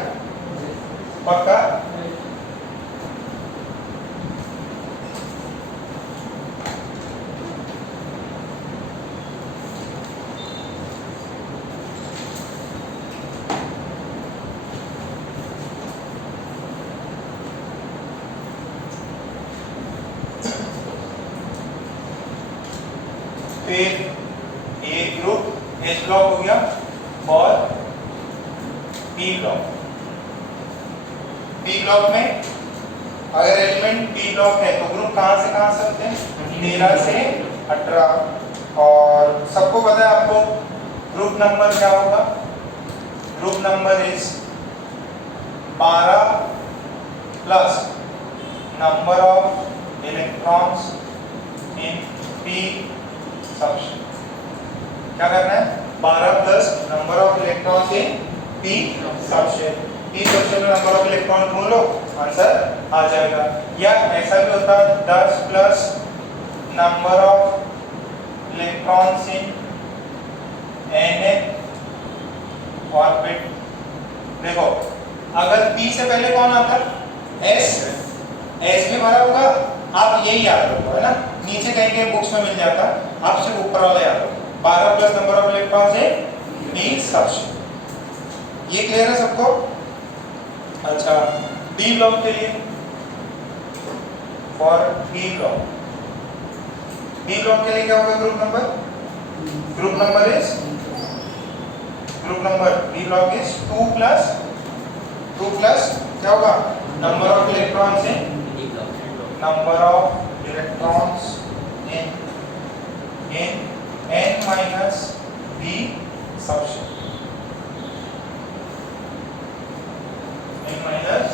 पक्का। फिर ए ग्रुप एच ब्लॉक हो गया और पी ब्लॉक। पी ब्लॉक में अगर एलिमेंट पी ब्लॉक है तो ग्रुप कहां से कहां सकते हैं? 13 से 18। और सबको पता है आपको ग्रुप नंबर क्या होगा? Group number is 12 plus number of electrons in P subshell. क्या करना है? 12 plus number of electrons in P subshell. P subshell में नंबर ऑफ इलेक्ट्रॉन ढूंढ लो, आंसर आ जाएगा। या ऐसा भी होता है 10 plus number of electrons in nth orbit. देखो अगर P से पहले कौन आता है? S। S भी भरा होगा, आप यही याद रखो, है ना? नीचे कहीं कहीं बुक्स में मिल जाता, आप सिर्फ ऊपर वाला याद रखो। 12 प्लस नंबर ऑफ इलेक्ट्रॉन्स है P सबशेल। ये क्लियर है सबको? अच्छा, B ब्लॉक के लिए for B block, B block के लिए क्या होगा group number? Group number is B block is 2 plus क्या होगा? Number of electrons in number of electrons in n minus b subshell, n minus।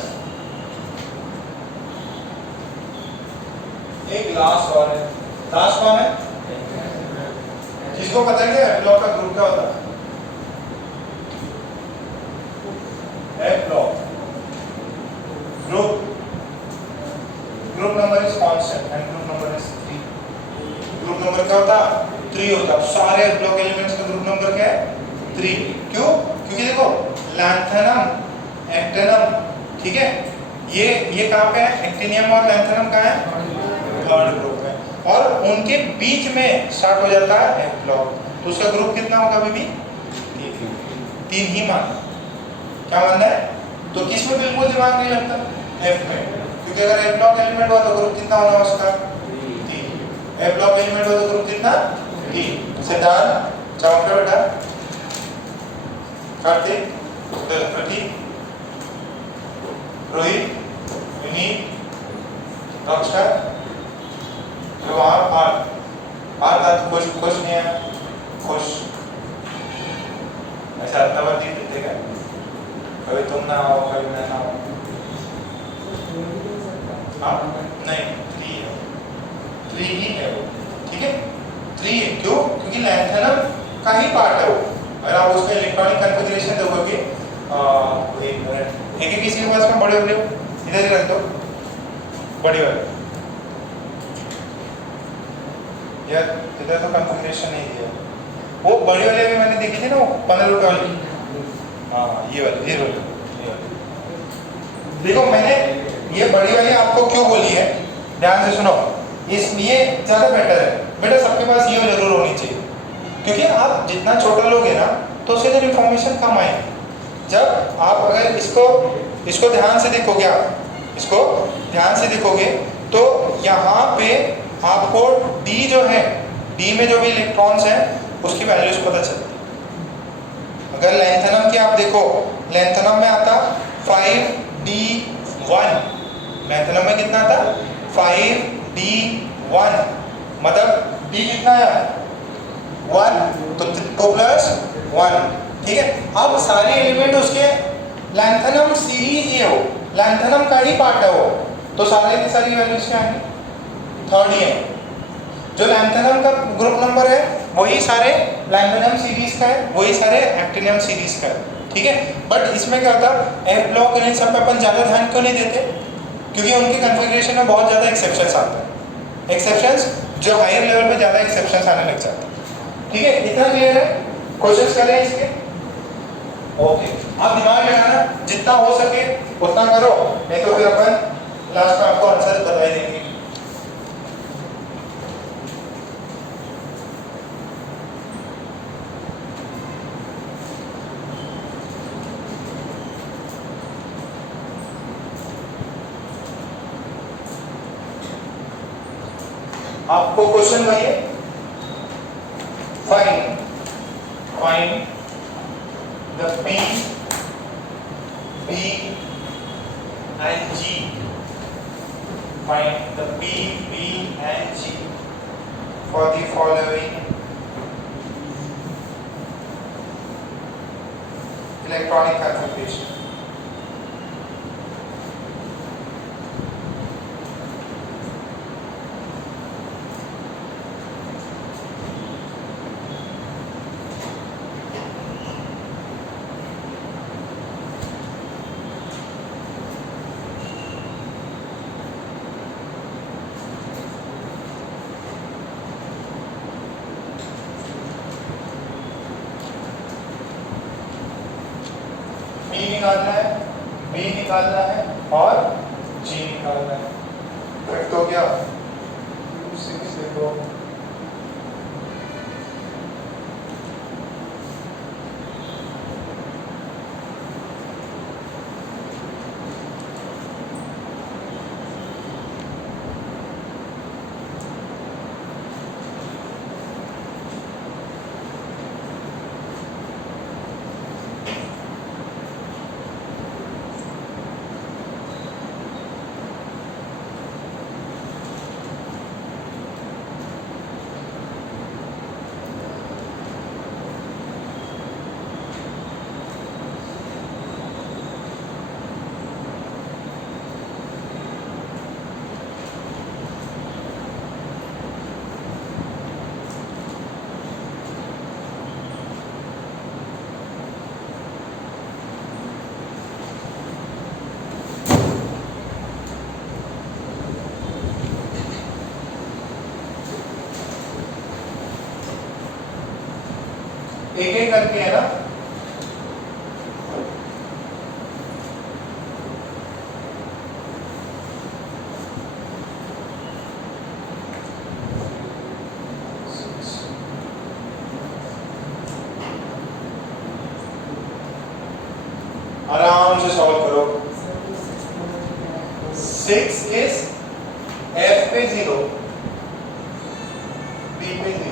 एक लास्ट और है, लास्ट कौन है? जिसको पता है क्या F ब्लॉक का ग्रुप क्या होता है? F block group number is constant and group number is 3। Group number क्या होता? 3 होता। सारे ब्लॉक एलिमेंट्स का ग्रुप नंबर क्या है? 3। क्यों? क्योंकि देखो लैंथेनम, एक्टिनम, ठीक है, ये कहाँ पे है? एक्टिनियम और लैंथेनम कहाँ है? थर्ड ग्रुप में। और उनके बीच में स्टार्ट हो जाता है F ब्लॉक। तो उसका ग्रुप कितना होगा बेबी? 3 ही मान। क्या मानना है? तो किस में बिल्कुल दिमाग नहीं लगता? F में। क्योंकि अगर F ब्लॉक एलिमेंट हुआ तो ग्रुप कितना होगा उसका? 3। F ब्लॉक एलिमेंट हुआ तो ग्रुप कितना? 3। सिद्धार्थ जवाब पे बेटा। कार्तिक, प्रतीक, रोहित, विनीत, रक्षक, पार्थ खुश नहीं है? खुश ऐसा अर्थवर्ती देगा, कभी तुम ना आओ कभी मैं ना आओ। हाँ नहीं, 3 ही है वो, ठीक है? 3 है। क्यों? क्योंकि लैंथेनम का ही पार्ट है वो। अगर आप उसका इलेक्ट्रॉनिक कॉन्फ़िगरेशन देखोगे, एक मिनट, एक किसी के पास में बड़े वाले इधर ही रख दो, बड़े वाले यार, इधर तो कॉन्फ़िगरेशन नहीं दिया। वो बड़ी वाली भी मैंने देखी थी ना, वो 15 रुपए वाली। हाँ ये वाली देखो, मैंने ये बड़ी वाली आपको क्यों बोली है, ध्यान से सुनो। इसलिए ज़्यादा बेटर है बेटा, सबके पास ये जरूर होनी चाहिए। क्योंकि आप जितना छोटा लोगे ना तो उससे इधर इंफॉर्मेशन कम आएगी। जब आप अगर इसको ध्यान से देखोगे, आप इसको ध्यान से देखोगे तो यहाँ पे आपको D जो है, D में जो भी इलेक्ट्रॉन्स हैं उसकी वैल्यूज पता चलती है। अगर लैंथेनम की आप देखो, लैंथेनम में आता 5D1, लैंथेनम में कितना आता? 5D1, मतलब D कितना है? 1, तो 2 प्लस 1, ठीक है? अब सारे एलिमेंट उसके लैंथेनम सीरीज ही है, वो लैंथेनम का ही पार्ट है वो, तो सारे की सारी वैल्यूज क्या है? 3rd ही है। जो लैंथेनम का ग्रुप नंबर है वही सारे लैंथेनम सीरीज का है, वही सारे एक्टिनियम सीरीज का है, ठीक है? बट इसमें क्या होता है, F ब्लॉक इन सब पे अपन ज़्यादा ध्यान क्यों नहीं देते? क्योंकि उनके कॉन्फ़िगरेशन में बहुत ज़्यादा एक्सेप्शंस आते हैं। एक्सेप्शंस जो हायर लेवल पे ज़्यादा एक्सेप्शंस आने लग जाते हैं, ठीक है? इतना क्लियर है? क्वेश्चंस करें इसके? ओके, आप दिमाग लगाना, जितना हो सके उतना करो, नहीं तो फिर अपन लास्ट में आपको आंसर बता ही देंगे। आपको क्वेश्चन वही है, find the P, B and G. Find the P, B and G for the following electronic configuration. P निकालना है, B निकालना है और G निकालना है। फिफ्थ हो गया 2 6 देखो एक एक करके है ना। आराम से सॉल्व करो। 6 इज F पे 0, B पे 0।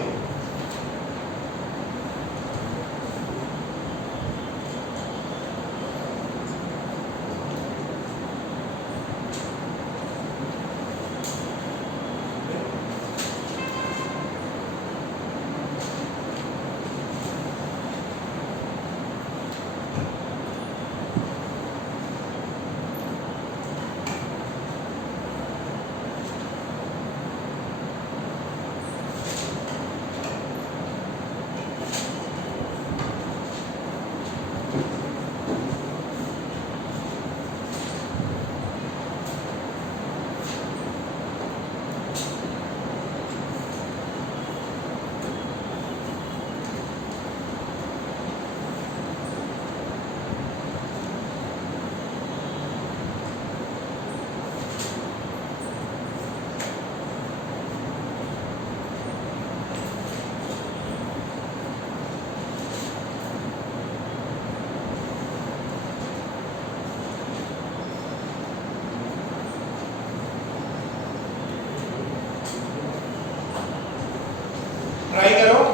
ट्राई करो,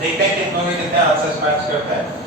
देखते हैं कितनों में कितने आंसर्स मैच करते हैं।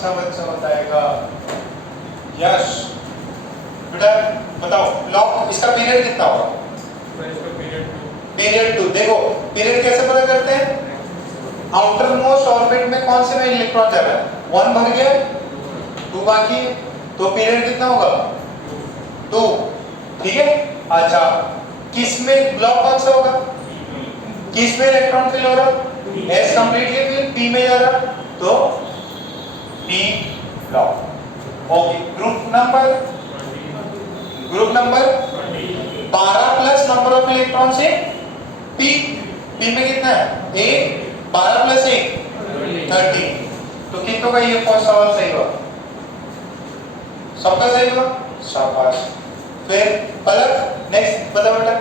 सा बच्चा बताएगा? यश बेटा बताओ ब्लॉक इसका पीरियड कितना होगा? पीरियड 2। देखो पीरियड कैसे पता करते हैं? आउटर मोस्ट ऑर्बिट में कौन से में इलेक्ट्रॉन जा रहा है? 1 भर गया, 2 बाकी है, तो पीरियड कितना होगा? 2। ठीक है। अच्छा किस में ब्लॉक कौन सा होगा? किस में इलेक्ट्रॉन फिल हो रहा? एस कंप्लीटली फिल, पी में जा रहा, तो P block. Okay group number 12 plus number of electron से पी। पी में कितना है? ए 12 प्लस 1 13। तो कितनों का ये फर्स्ट सवाल सही हुआ? सबका सही हुआ, शाबाश। फिर पलक नेक्स्ट बता बेटा।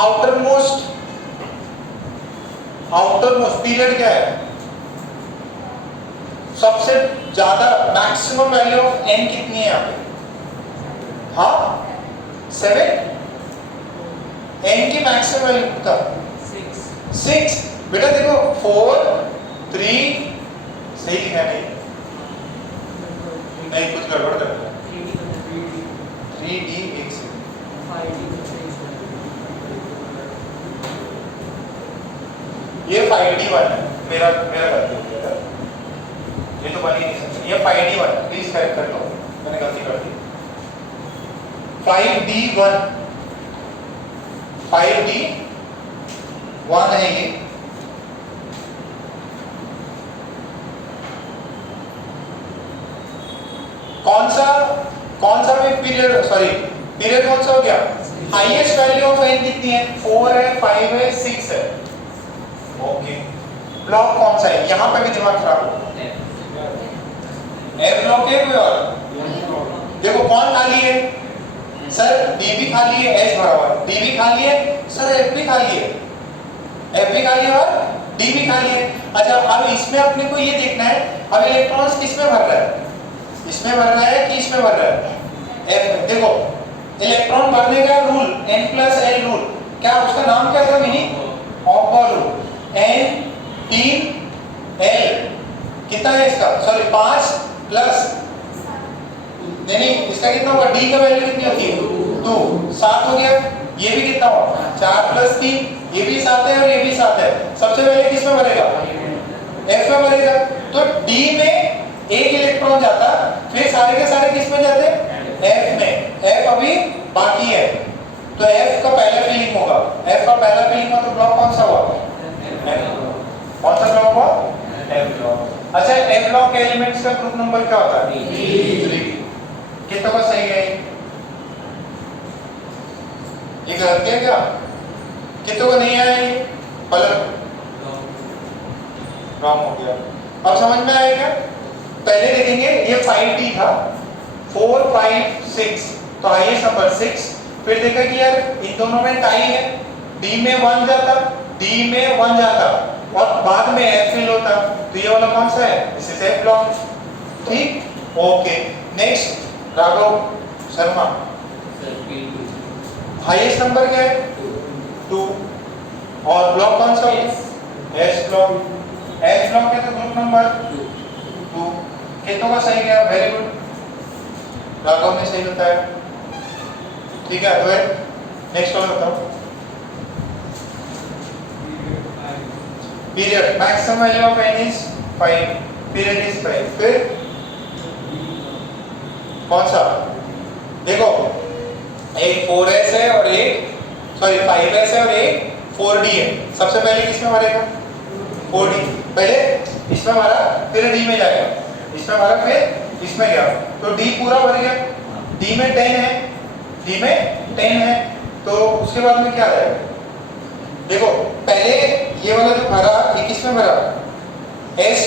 आउटर मोस्ट पीरियड क्या है? सबसे ज्यादा मैक्सिमम वैल्यू ऑफ एन कितनी है यहाँ पे? हाँ 7। एन की मैक्सिमम वैल्यू कितना? 6। बेटा देखो 4 3 सही लिखा नहीं कुछ गड़बड़ कर दिया। 3D 1 से ये 5D1 है, मेरा गलती हो गया था, ये तो बन ही नहीं सकता। ये 5D1 प्लीज करेक्ट कर लो, मैंने गलती कर दी। 5D1 है ये। कौन सा भी पीरियड कौन सा हो गया? हाईएस्ट वैल्यू ऑफ एन कितनी है? 4 है, 5 है, 6 है। ओके ब्लॉक कौन सा है? यहां पे भी दिमाग खराब हो। एफ ब्लॉक है कोई और? देखो कौन खाली है? सर डी भी खाली है, एस भरा हुआ है। डी भी खाली है सर, एफ भी खाली है, एफ भी खाली है और डी भी खाली है। अच्छा अब इसमें अपने को ये देखना है अब इलेक्ट्रॉन्स किस में भर रहा है? इसमें भर रहा है कि इसमें भर रहा है? एफ में। देखो इलेक्ट्रॉन भरने का रूल n+l रूल, क्या उसका नाम क्या था? Mini of rule. n 3l कितना है इसका? सॉरी 5 प्लस नहीं इसका कितना होगा? d का वैल्यू कितनी होती है? 2 7 हो गया। ये भी कितना होगा? 4 + 3, ये भी 7 है और ये भी 7 है। सबसे पहले किस में भरेगा? f में भरेगा। तो d में एक इलेक्ट्रॉन जाता, फिर सारे के सारे किस में जाते? f में। f अभी बाकी है, तो f का पहला फिलिंग होगा। f का पहला फिलिंग हुआ तो ब्लॉक कौन सा हुआ? कौन सा ब्लॉक हुआ? f block. अच्छा f ब्लॉक के एलिमेंट्स का ग्रुप नंबर क्या होता है? 3। कितना का सही है? ये गलत है क्या? कितनों का नहीं आया ये? पलक रॉन्ग हो गया। अब समझ में आया क्या? पहले देखेंगे ये 5D था, 4 5 6 तो हाईएस्ट नंबर 6। फिर देखा कि यार इन दोनों में टाई है, D में 1 जाता, D में 1 जाता और बाद में F फिल होता, तो ये वाला कौन सा है? This is F block. ठीक okay. Next Raghav Sharma, highest number क्या है? 2 और ब्लॉक कौन सा? S block. S ब्लॉक है तो ग्रुप नंबर 2। कितनों का सही गया? वेरी गुड, राघव ने सही बताया। ठीक है तो नेक्स्ट वाला बताओ। Period maximum value of n is 5, period is 5। फिर कौन सा? देखो एक 4s है और एक 5s है और एक 4d है। सबसे पहले किसमें भरेगा? 4d। पहले इसमें भरा फिर d में जाएगा, इसमें भरा फिर इसमें गया, तो d पूरा भर गया। d में 10 है, तो उसके बाद में क्या रहेगा? देखो पहले ये वाला जो भरा ये किसमें भरा? s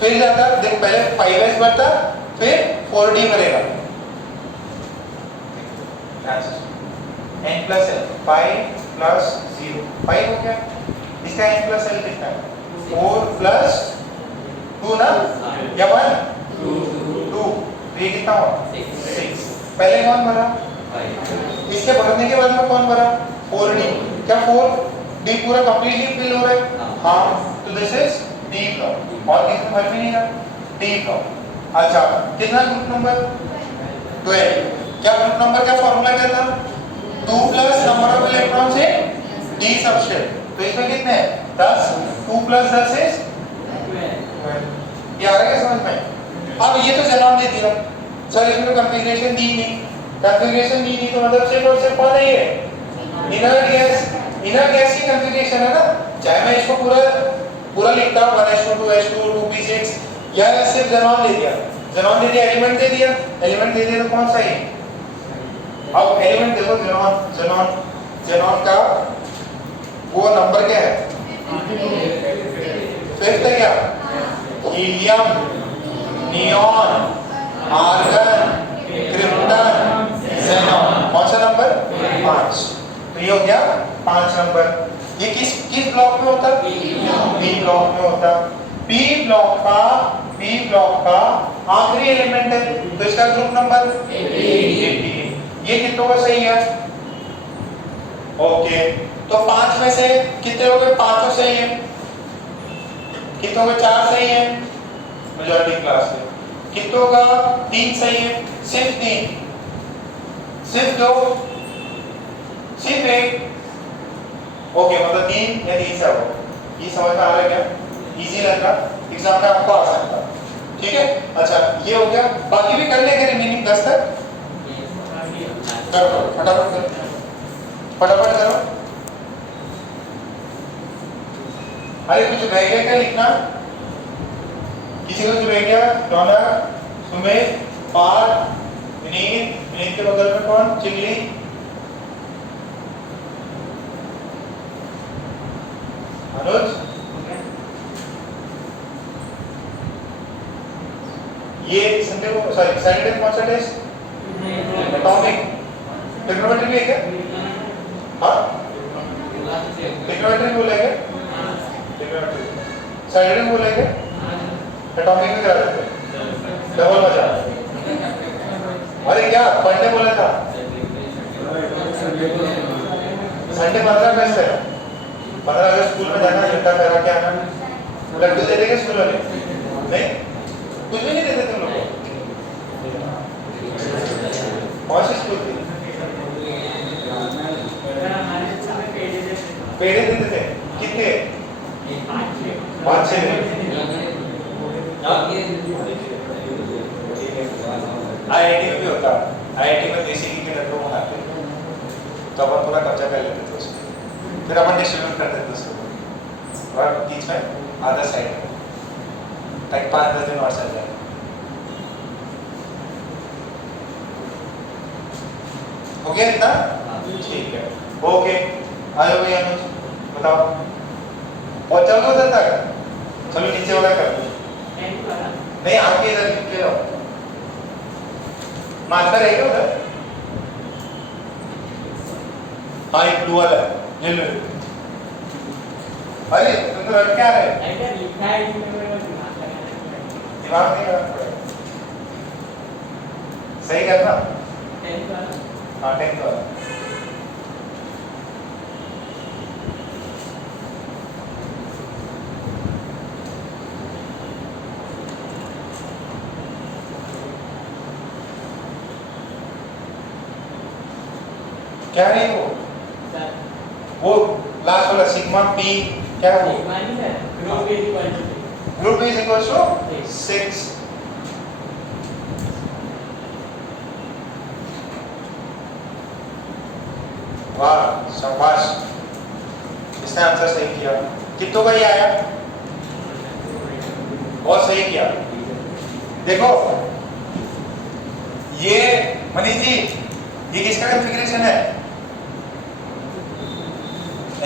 फिर जाता, देखो पहले 5s भरता फिर 4d भरेगा। n+l 5 + 0 5 हो गया। इसका n+l कितना है? 4 + 2 ना या 1 2 ये कितना हुआ? 6। पहले कौन भरा? इसके भरने के बाद में कौन भरा? 4d। क्या 4d पूरा कंप्लीटली फिल हो रहा है? हाँ, तो दिस इज d ब्लॉक। और किसी में भर भी नहीं रहा। D block. अच्छा कितना ग्रुप नंबर 12। क्या ग्रुप नंबर का फॉर्मूला क्या था 2 plus number of electrons in D subshell. तो इसमें कितने हैं 10 2 प्लस 10 इज 12। ये आ रहा है समझ में। अब ये तो जनाब दे दिया सर इसमें तो कॉन्फ़िगरेशन दी नहीं। कॉन्फ़िगरेशन दी नहीं तो मतलब सिर्फ और सिर्फ कौन है ये इनर गैस। इनर गैस की कॉन्फ़िगरेशन है ना। चाहे मैं इसको पूरा लिखता हूं 1s2 2s2 2p6 या सिर्फ जनाब दे दिया। जनाब दे दिया एलिमेंट दे दिया। एलिमेंट दे दिया तो कौन सा है। अब एलिमेंट देखो ज़ेनॉन का वो नंबर क्या है 5th है क्या helium neon argon krypton xenon. कौन सा नंबर 5। तो ये हो गया 5 नंबर। ये किस ब्लॉक में होता है बी ब्लॉक में होता। बी ब्लॉक का आखिरी एलिमेंट है तो इसका ग्रुप नंबर 18। ये कितनों का सही है ओके। तो 5 में से कितने हो गए 5 सही है। कितनों के 4 सही है मेजॉरिटी क्लास में। कितनों का 3 सही है सिर्फ 3 सिर्फ 2 सिर्फ 1 ओके मतलब 3 या 3 से हो। ये समझ में आ रहा है क्या इजी लग रहा एग्जाम में आपको आ सकता ठीक है। अच्छा ये हो गया बाकी भी कर लेंगे रिमेनिंग 10 तक करो फटाफट करो। अरे कुछ रह गया क्या लिखना किसी को कुछ रह गया रौनक सुमित पार्थ विनीत के बगल में कौन चिगली अनुज। ये संडे को सॉरी सैटरडे कौन सा टेस्ट एटॉमिक ट्रिग्नोमेट्री भी है क्या हाँ ट्रिग्नोमेट्री बोलेंगे ट्रिग्नोमेट्री सैटरडे बोलेंगे एटॉमिक भी करा देते डबल मजा। अरे क्या पढ़ने बोला था संडे 15 अगस्त है 15 अगस्त स्कूल में जाना झंडा फहरा के आना। लड्डू दे देंगे स्कूल वाले नहीं कुछ भी नहीं देते तुम लोग को। कौन सी स्कूल थी पेड़े देते थे कितने 5-6 आईआईटी में भी होता। आईआईटी में देसी घी के लड्डू बनाते तो अपन पूरा कब्जा कर लेते थे उसको फिर अपन डिस्ट्रीब्यूट कर देते उसको और बीच में आधा साइड ताकि 5-10 दिन और चल जाए। हो गया इतना ठीक है ओके। आयो भैया बताओ और चलो उधर तक चलो नीचे वाला कर नहीं आगे इधर ले लो मार्कर है क्या उधर हाँ एक ब्लू वाला ले लो। अरे तुम तो रट क्या रहे दिमाग नहीं लगा सही करना हाँ 10th वाला क्या है वो लास्ट वाला सिग्मा पी क्या है वो ग्रुप इज इक्वल टू 6। वाह शाबाश इसने आंसर सही किया। कितनों का ये आया बहुत सही किया। देखो ये मनीष जी ये किसका कॉन्फ़िगरेशन है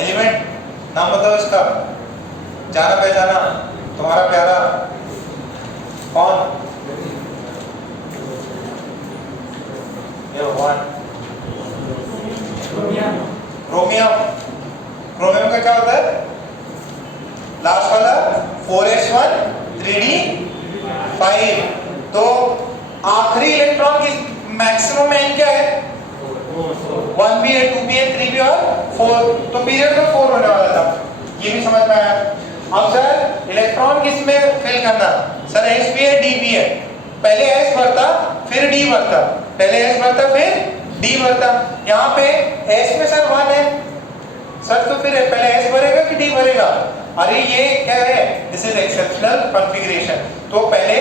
एलिमेंट नाम बताओ इसका जाना पहचाना तुम्हारा प्यारा कौन ये भगवान क्रोमियम। क्रोमियम का क्या होता है लास्ट वाला 4s1 3d5। तो आखिरी इलेक्ट्रॉन की मैक्सिमम एन क्या है 1b है 2b है 3b और 4। तो पीरियड में 4 होने वाला था ये भी समझ में आया। अब सर इलेक्ट्रॉन किस में फिल करना सर एस भी है डी भी है, पहले एस भरता फिर डी भरता, पहले एस भरता फिर डी भरता। यहाँ पे एस में सर 1 है सर, तो फिर पहले एस भरेगा कि डी भरेगा? अरे ये क्या है, दिस इज एक्सेप्शनल कॉन्फ़िगरेशन। तो पहले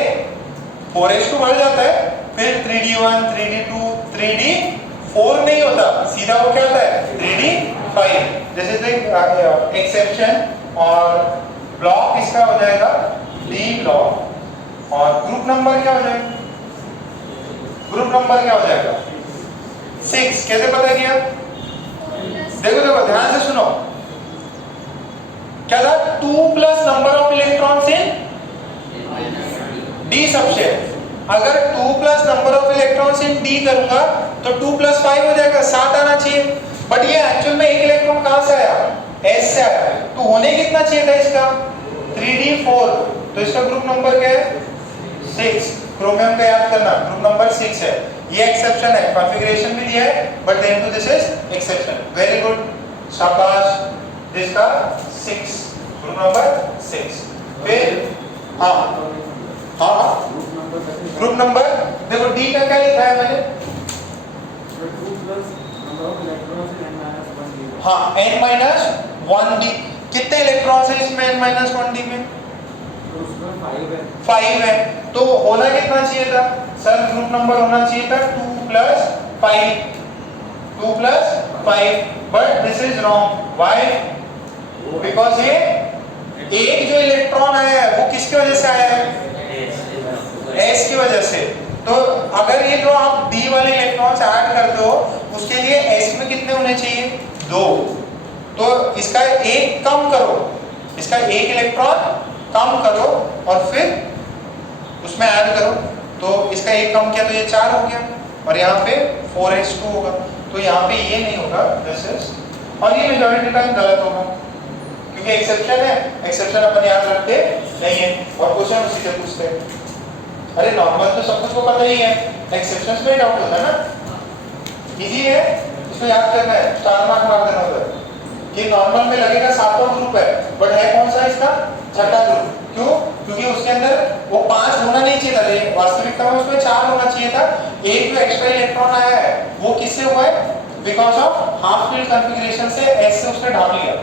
4s2 भर जाता है, फिर 3d1 3d2 3d4 नहीं होता, सीधा वो क्या होता है 3d5। This is the exception. और ब्लॉक इसका हो जाएगा डी ब्लॉक। और ग्रुप नंबर क्या हो जाएगा? ग्रुप नंबर क्या हो जाएगा 6। कैसे पता किया? देखो देखो ध्यान से सुनो, क्या था 2 plus number of electrons in D subshell. अगर 2 plus number of electrons in D करूंगा तो 2 प्लस 5 हो जाएगा, 7 आना चाहिए। बट ये एक्चुअल में एक इलेक्ट्रॉन कहां से आया? एस से आया। तो होने कितना चाहिए था इसका? 3d4। तो इसका ग्रुप नंबर क्या है 6। क्रोमियम का याद करना, ग्रुप नंबर 6 है। ये एक्सेप्शन है, कॉन्फ़िगरेशन भी दिया है but then to this is exception. Very good, शाबाश। दिस का 6, ग्रुप नंबर 6। फिर हाँ ग्रुप नंबर देखो डी का क्या लिखा है मैंने? हाँ n-1d। कितने इलेक्ट्रॉन्स है इसमें n-1d में? 5 है। तो होना कितना चाहिए था सर? ग्रुप नंबर होना चाहिए था 2 plus 5। But this is wrong. Why? Because ये एक जो इलेक्ट्रॉन आया है वो किसकी वजह से आया है? एस की वजह से। तो अगर ये जो आप डी वाले इलेक्ट्रॉन्स ऐड करते हो उसके लिए एस में कितने होने चाहिए? 2। तो इसका एक कम करो, इसका एक इलेक्ट्रॉन कम करो और फिर उसमें ऐड करो। तो इसका एक कम किया तो ये 4 हो गया और यहाँ पे 4s2 होगा। तो यहाँ पे ये नहीं होगा, दिस इज। और ये मेजॉरिटी टाइम गलत होगा क्योंकि एक्सेप्शन है, एक्सेप्शन अपन याद रखते नहीं है और क्वेश्चन उसी से पूछते हैं। अरे नॉर्मल तो सब कुछ को पता ही है, एक्सेप्शंस में डाउट होता है ना। इजी है, इसको याद करना है, स्टार मार्क मार देना उधर। ये नॉर्मल में लगेगा 7वां ग्रुप है बट है कौन सा इसका? 6ठा ग्रुप। क्यों? क्योंकि उसके अंदर वो 5 होना नहीं चाहिए था, वास्तविकता में उसमें 4 होना चाहिए था। एक जो एक्स्ट्रा इलेक्ट्रॉन आया है वो किससे हुआ है? Because of half field configuration से एस से उसने ढाल लिया।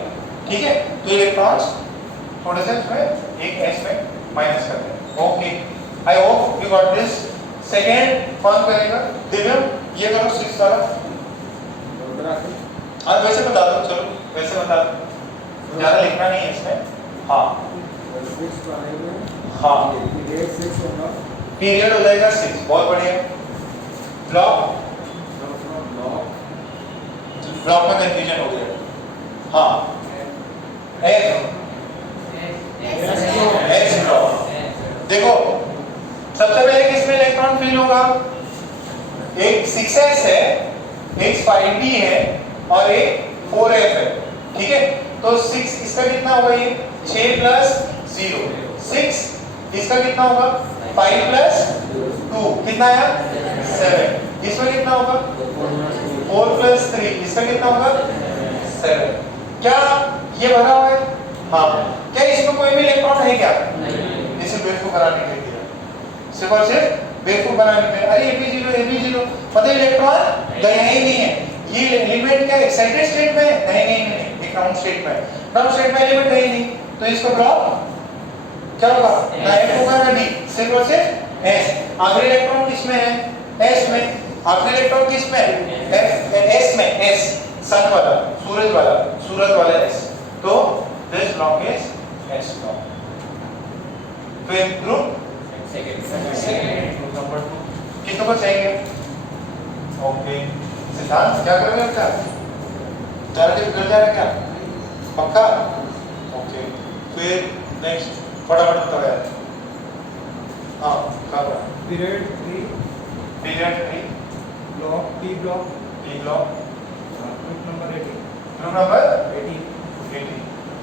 ठीक है, तो इलेक्ट्रॉन्स थोड़े से इसमें एक एस में माइनस कर दें। Okay, I hope you got this. Second कौन करेगा? दिव्यम, ये करो 6 वाला। हाँ वैसे बता दो, चलो वैसे बता दो, ज़्यादा लिखना नहीं है इसमें। हाँ हाँ पीरियड हो जाएगा 6, बहुत बढ़िया। ब्लॉक ब्लॉक में कंफ्यूजन हो गया। हाँ एस ब्लॉक। देखो सबसे पहले किसमें इलेक्ट्रॉन फिल होगा? एक 6s है, एक 5d है और एक 4f है। ठीक है, तो 6 इसका कितना होगा? ये 6 प्लस 0 6। इसका कितना होगा? 5 प्लस 2 कितना आया? 7। इसमें कितना होगा? 4 प्लस 3 इसका कितना होगा? 7। क्या ये भरा हुआ है? हाँ। क्या इसमें कोई भी इलेक्ट्रॉन है क्या? इसे बेवकूफ बनाने के लिए, सिर्फ और सिर्फ बेवकूफ बनाने के लिए। अरे ये भी जीरो मतलब इलेक्ट्रॉन गया ही नहीं है। ये एलिमेंट क्या एक्साइटेड स्टेट में है? नहीं, एक ग्राउंड स्टेट में। ग्राउंड स्टेट में एलिमेंट है ही नहीं, तो इसका ब्लॉक क्या होगा? ना एफ होगा ना डी, सिर्फ और सिर्फ एस। आखिरी इलेक्ट्रॉन किसमें है? एस में। आखिरी इलेक्ट्रॉन किसमें है? एस में। एस सन वाला, सूरज वाला एस। तो this block is S block. फिर ग्रुप सेकंड नंबर 2 किसको बचाएंगे? ओके, सिद्धांत क्या करोगे क्या? कर जा रहा क्या? पक्का? ओके, फिर नेक्स्ट फटाफट बताओ यार। हाँ क्या पढ़ा? Period 3 block T block group number 18 group number 18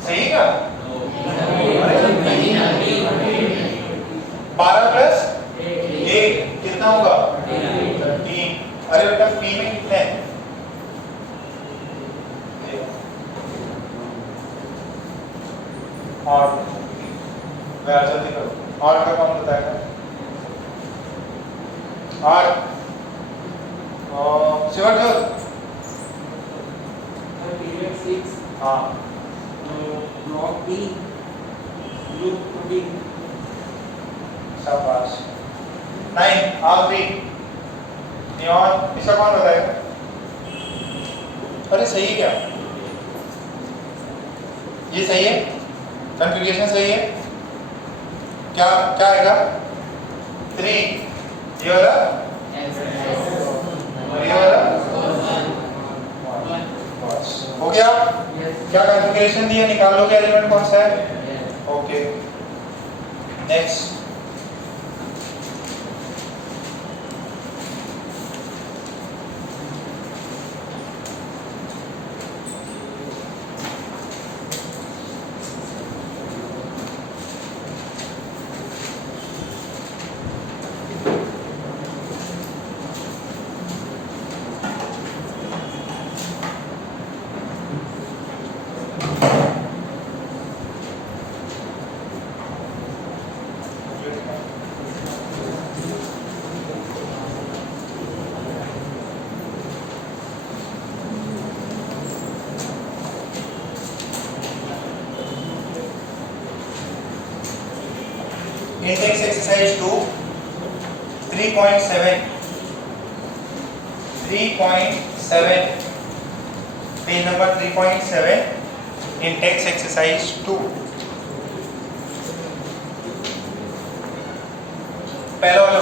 सही क्या? 12 प्लस 1 कितना होगा? 3। अरे बेटा पी में कितने हैं? और मैं जल्दी जल्दी करो। 8 का कौन बताएगा? 8 शिवरजोत। पीरियड 6 हाँ ब्लॉक डी ग्रुप डी शाबाश। 9 आखिरी नियॉन, इसका कौन बताएगा? अरे सही है क्या? ये सही है, कॉन्फ़िगरेशन सही है। क्या क्या आएगा? 3 ये वाला और ये वाला बस हो गया। क्या कॉन्फ़िगरेशन दिया, निकाल लो क्या एलिमेंट कौन सा है। Okay next. Index exercise 2 3.7 page number 3.7 index exercise 2। पहला वाला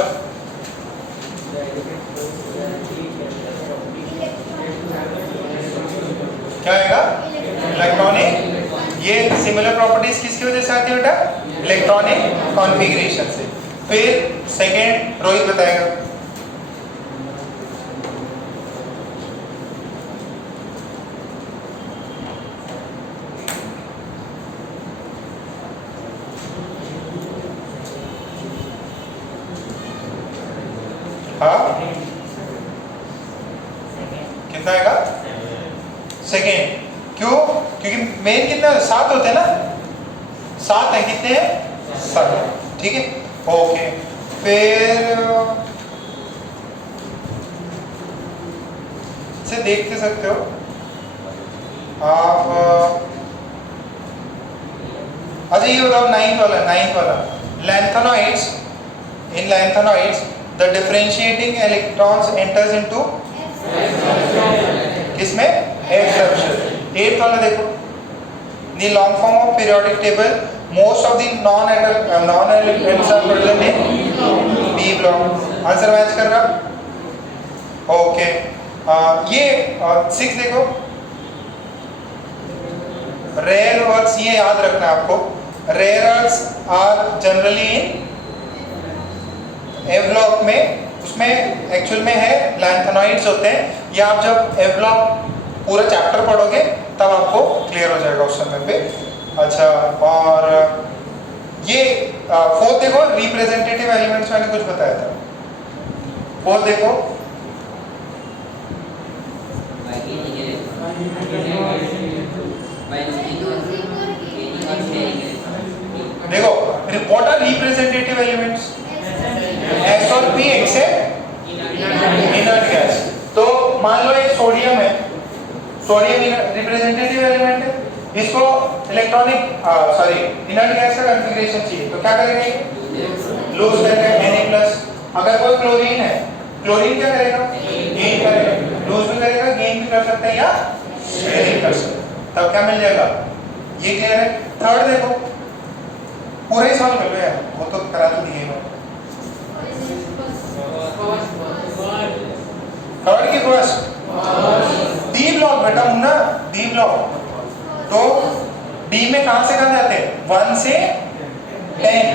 क्या आएगा? इलेक्ट्रॉनिक। ये सिमिलर प्रॉपर्टीज किसकी वजह से आती है बेटा? इलेक्ट्रॉनिक कॉन्फ़िगरेशन से। फिर सेकेंड रोहित बताएगा। हाँ कितना आएगा? सेकेंड। क्यों? क्योंकि मेन कितना 7 होते हैं ना, 7 है। कितने हैं? 7। ठीक है ओके। फिर से देख सकते हो आप। अच्छा ये बताओ 9th वाला lanthanoids. In lanthanoids the differentiating electrons enters into किसमें? F subshell। 8th वाला देखो the long form of periodic table most of the non-elements are present in B block। Answer match कर रहा। ओके ये 6 देखो रेयर अर्थ्स। ये याद रखना है आपको, rare earths are generally in a block में। उसमें एक्चुअल में है लैंथेनॉइड्स होते हैं। ये आप जब ए ब्लॉक पूरा चैप्टर पढ़ोगे तब आपको क्लियर हो जाएगा उस समय पे। अच्छा और ये 4th देखो रिप्रेजेंटेटिव एलिमेंट्स मैंने कुछ बताया था। 4th देखो देखो what are representative elements? S और P एक्सेप्ट इनर्ट गैस। तो मान लो ये सोडियम है, सोडियम रिप्रेजेंटेटिव एलिमेंट है। इसको इलेक्ट्रॉनिक इनर्ट गैस का कॉन्फ़िगरेशन चाहिए तो क्या करेंगे? लूज करेंगे Na+। अगर कोई क्लोरीन है, क्लोरीन क्या करेगा? गेन करेगा। लूज भी करेगा, गेन भी कर सकते हैं या शेयरिंग कर सकते हैं। तब क्या मिल जाएगा? ये क्लियर है। 3rd देखो पूरा ही सॉल्व कर लो यार, वो तो करा तो दिए मैं। 3rd की फर्स्ट डी ब्लॉक बेटा मुन्ना, डी ब्लॉक। तो डी में कहां से कहां जाते हैं? 1 से 10।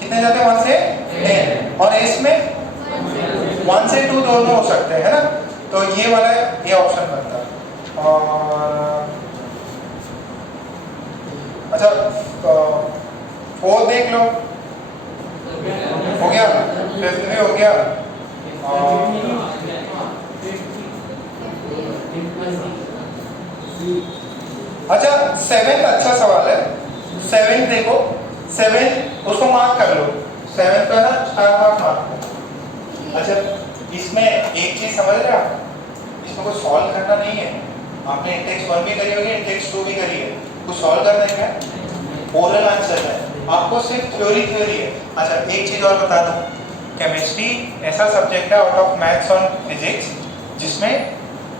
कितने जाते हैं? 1 से 10। और एस में 1 से 2 दोनों हो सकते हैं, है ना। तो ये वाला ये ऑप्शन बनता है। और अच्छा 4 देख लो, हो गया। 5th भी हो गया। अच्छा 7th अच्छा सवाल है। 7th देखो 7 उसको मार्क कर लो, 7 का ना 4 मार्क मार्क करो। अच्छा इसमें एक चीज समझ रहे आप, इसमें कुछ सॉल्व करना नहीं है। आपने इंटेक्स 1 भी करी होगी, इंटेक्स 2 भी करी है, कुछ सॉल्व करना है क्या? ओरल आंसर है, आपको सिर्फ थ्योरी है। अच्छा एक चीज और बता दूं, केमिस्ट्री ऐसा सब्जेक्ट है आउट ऑफ मैथ्स और फिजिक्स जिसमें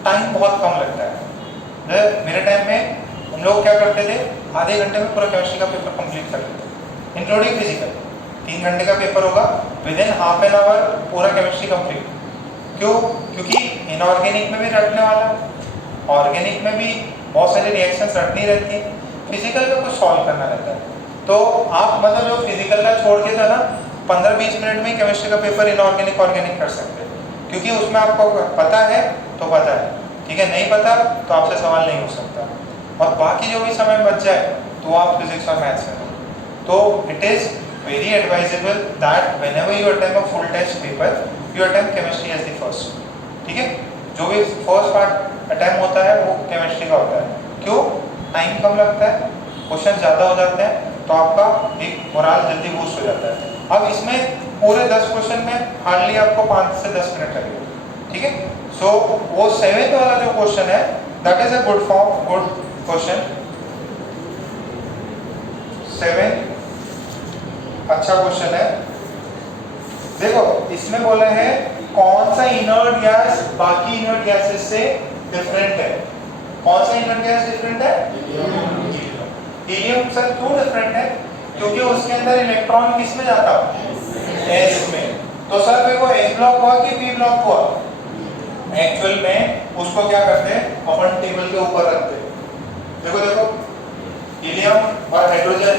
टाइम बहुत कम लगता है। मेरे टाइम में हम लोग क्या करते थे, आधे घंटे में पूरा केमिस्ट्री का पेपर कंप्लीट कर लेते, इंक्लूडिंग फिजिकल। 3 घंटे का पेपर होगा, with in half an hour पूरा केमिस्ट्री कंप्लीट। क्यों? क्योंकि इनऑर्गेनिक में भी रटने वाला, ऑर्गेनिक में भी बहुत सारी रिएक्शंस रटनी रहती है, फिजिकल में कुछ सॉल्व करना रहता है। तो आप मतलब जो फिजिकल का छोड़ के था ना 15-20 मिनट में केमिस्ट्री का पेपर इनऑर्गेनिक ऑर्गेनिक कर सकते हैं, क्योंकि उसमें आपको पता है तो पता है, ठीक है, नहीं पता तो आपसे सवाल नहीं हो सकता, और बाकी जो भी समय बच जाए तो आप फिजिक्स और मैथ्स में हो। तो it is very advisable that whenever you attempt a full test paper you attempt chemistry as the first, ठीक है। जो भी फर्स्ट पार्ट अटेम्प्ट होता है वो केमिस्ट्री का होता है। क्यों? टाइम कम लगता है, क्वेश्चन ज़्यादा हो जाते हैं, तो आपका एक मोराल जल्दी बूस्ट हो जाता है। अब इसमें पूरे 10 क्वेश्चन में हार्डली आपको 5 से 10 मिनट लगेगा, ठीक है। सो वो 7th वाला जो क्वेश्चन है that is a good question. 7 अच्छा क्वेश्चन है। देखो इसमें बोले हैं कौन सा इनर्ट गैस बाकी इनर्ट गैसेस से डिफरेंट है। कौन सा इनर्ट गैस डिफरेंट है? हीलियम सर क्यों डिफरेंट है? क्योंकि उसके अंदर इलेक्ट्रॉन किस में जाता है? एस में। तो सर देखो एस ब्लॉक हुआ कि पी ब्लॉक हुआ? एक्चुअल में उसको क्या करते हैं, अपन टेबल के ऊपर रखते हैं। देखो देखो हीलियम और हाइड्रोजन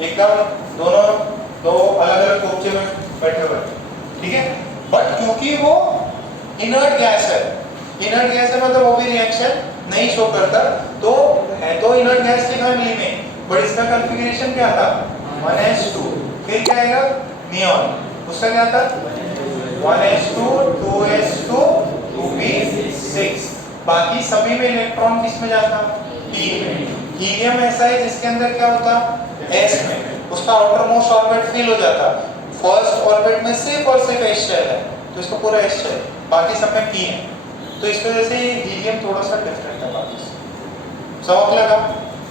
एकदम दोनों दो अलग अलग कोपचे में बैठे हुए, ठीक है। बट क्योंकि वो इनर्ट गैस है, इनर्ट गैस है मतलब वो भी रिएक्शन नहीं शो करता, तो है तो इनर्ट गैस की फैमिली में, बट इसका कॉन्फ़िगरेशन क्या था? 1s2। फिर क्या आएगा? नियॉन। उसका क्या था? 1s2 2s2 2p6। बाकी सभी में इलेक्ट्रॉन किस में जाता? p में। हीलियम ऐसा है जिसके अंदर क्या होता? s में। उसका आउटर मोस्ट ऑर्बिट फिल हो जाता, फर्स्ट ऑर्बिट में सिर्फ और सिर्फ s शेल है, तो इसको पूरा s शेल, बाकी सब में p है। तो इस वजह से हीलियम थोड़ा सा डिफरेंट है बाकी से। समझ लगा?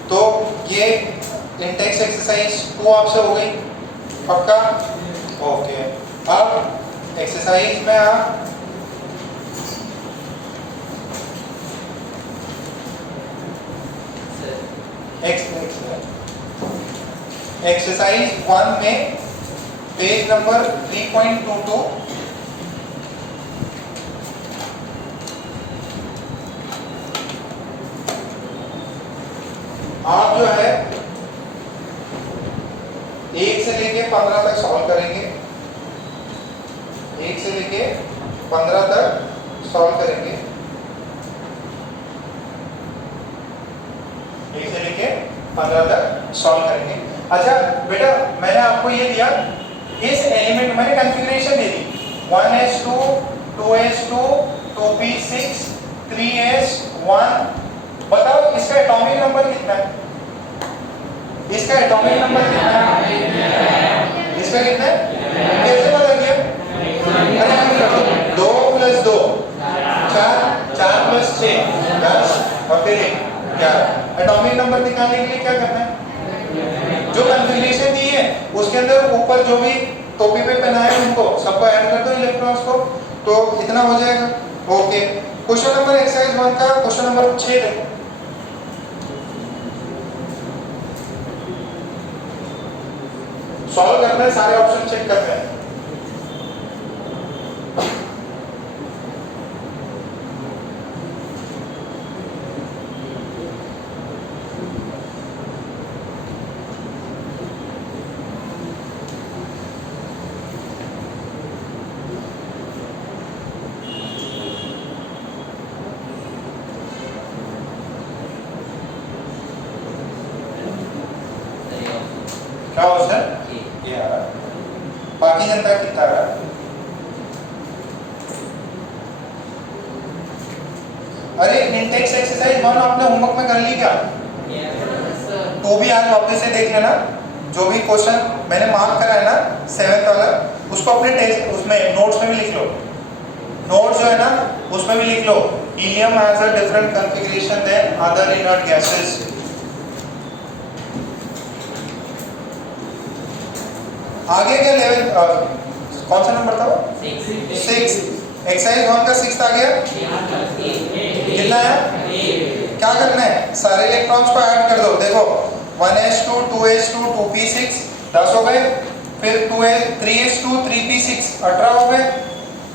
तो ये इंटेक्स एक्सरसाइज 2 आपसे हो गई, पक्का? ओके। अब एक्सरसाइज में आप एक्सरसाइज 1 में पेज नंबर 3.22 आप जो है 1 से लेके 15 तक सॉल्व करेंगे। 1 से लेके 15 तक सॉल्व करेंगे। 1 से लेके 15 तक सॉल्व करेंगे। अच्छा बेटा मैंने आपको ये दिया, इस एलिमेंट मैंने कॉन्फ़िगरेशन दे दी 1s2 2s2 2p6 3s1। बताओ इसका एटॉमिक नंबर कितना है? इसका एटॉमिक नंबर कितना है? इसका कितना है? कैसे पता किया? अरे 2 + 2 4 4 + 6 10 और फिर 1 11। एटॉमिक नंबर निकालने के लिए क्या करना है? जो कॉन्फ़िगरेशन दी है उसके अंदर ऊपर जो भी टोपी पे पहनाए उनको सबको ऐड कर दो इलेक्ट्रॉन्स को, तो इतना हो जाएगा। ओके। क्वेश्चन नंबर एक्सरसाइज 1 का क्वेश्चन नंबर 6 देखो। सॉल्व करना है, सारे ऑप्शन चेक करना है। क्या हो सर? ये आ रहा। बाकी जनता कितना आ रहा? अरे इंटेक्स एक्सरसाइज 1 आपने होमवर्क में कर ली क्या? तो भी आज वापस से देख लेना, जो भी क्वेश्चन मैंने मार्क करा है ना 7th वाला, उसको अपने टेस्ट उसमें नोट्स में भी लिख लो। नोट्स जो है ना उसमें भी लिख लो, helium has a different configuration than other inert gases. आगे क्या लेवल कौन सा नंबर था वो? 6। एक्सरसाइज 1 का 6 आ गया। कितना है? क्या करना है? सारे इलेक्ट्रॉन्स को ऐड कर दो। देखो 1s2 2s2 2p6 10 हो गए, फिर 3s2 3p6 18 हो गए,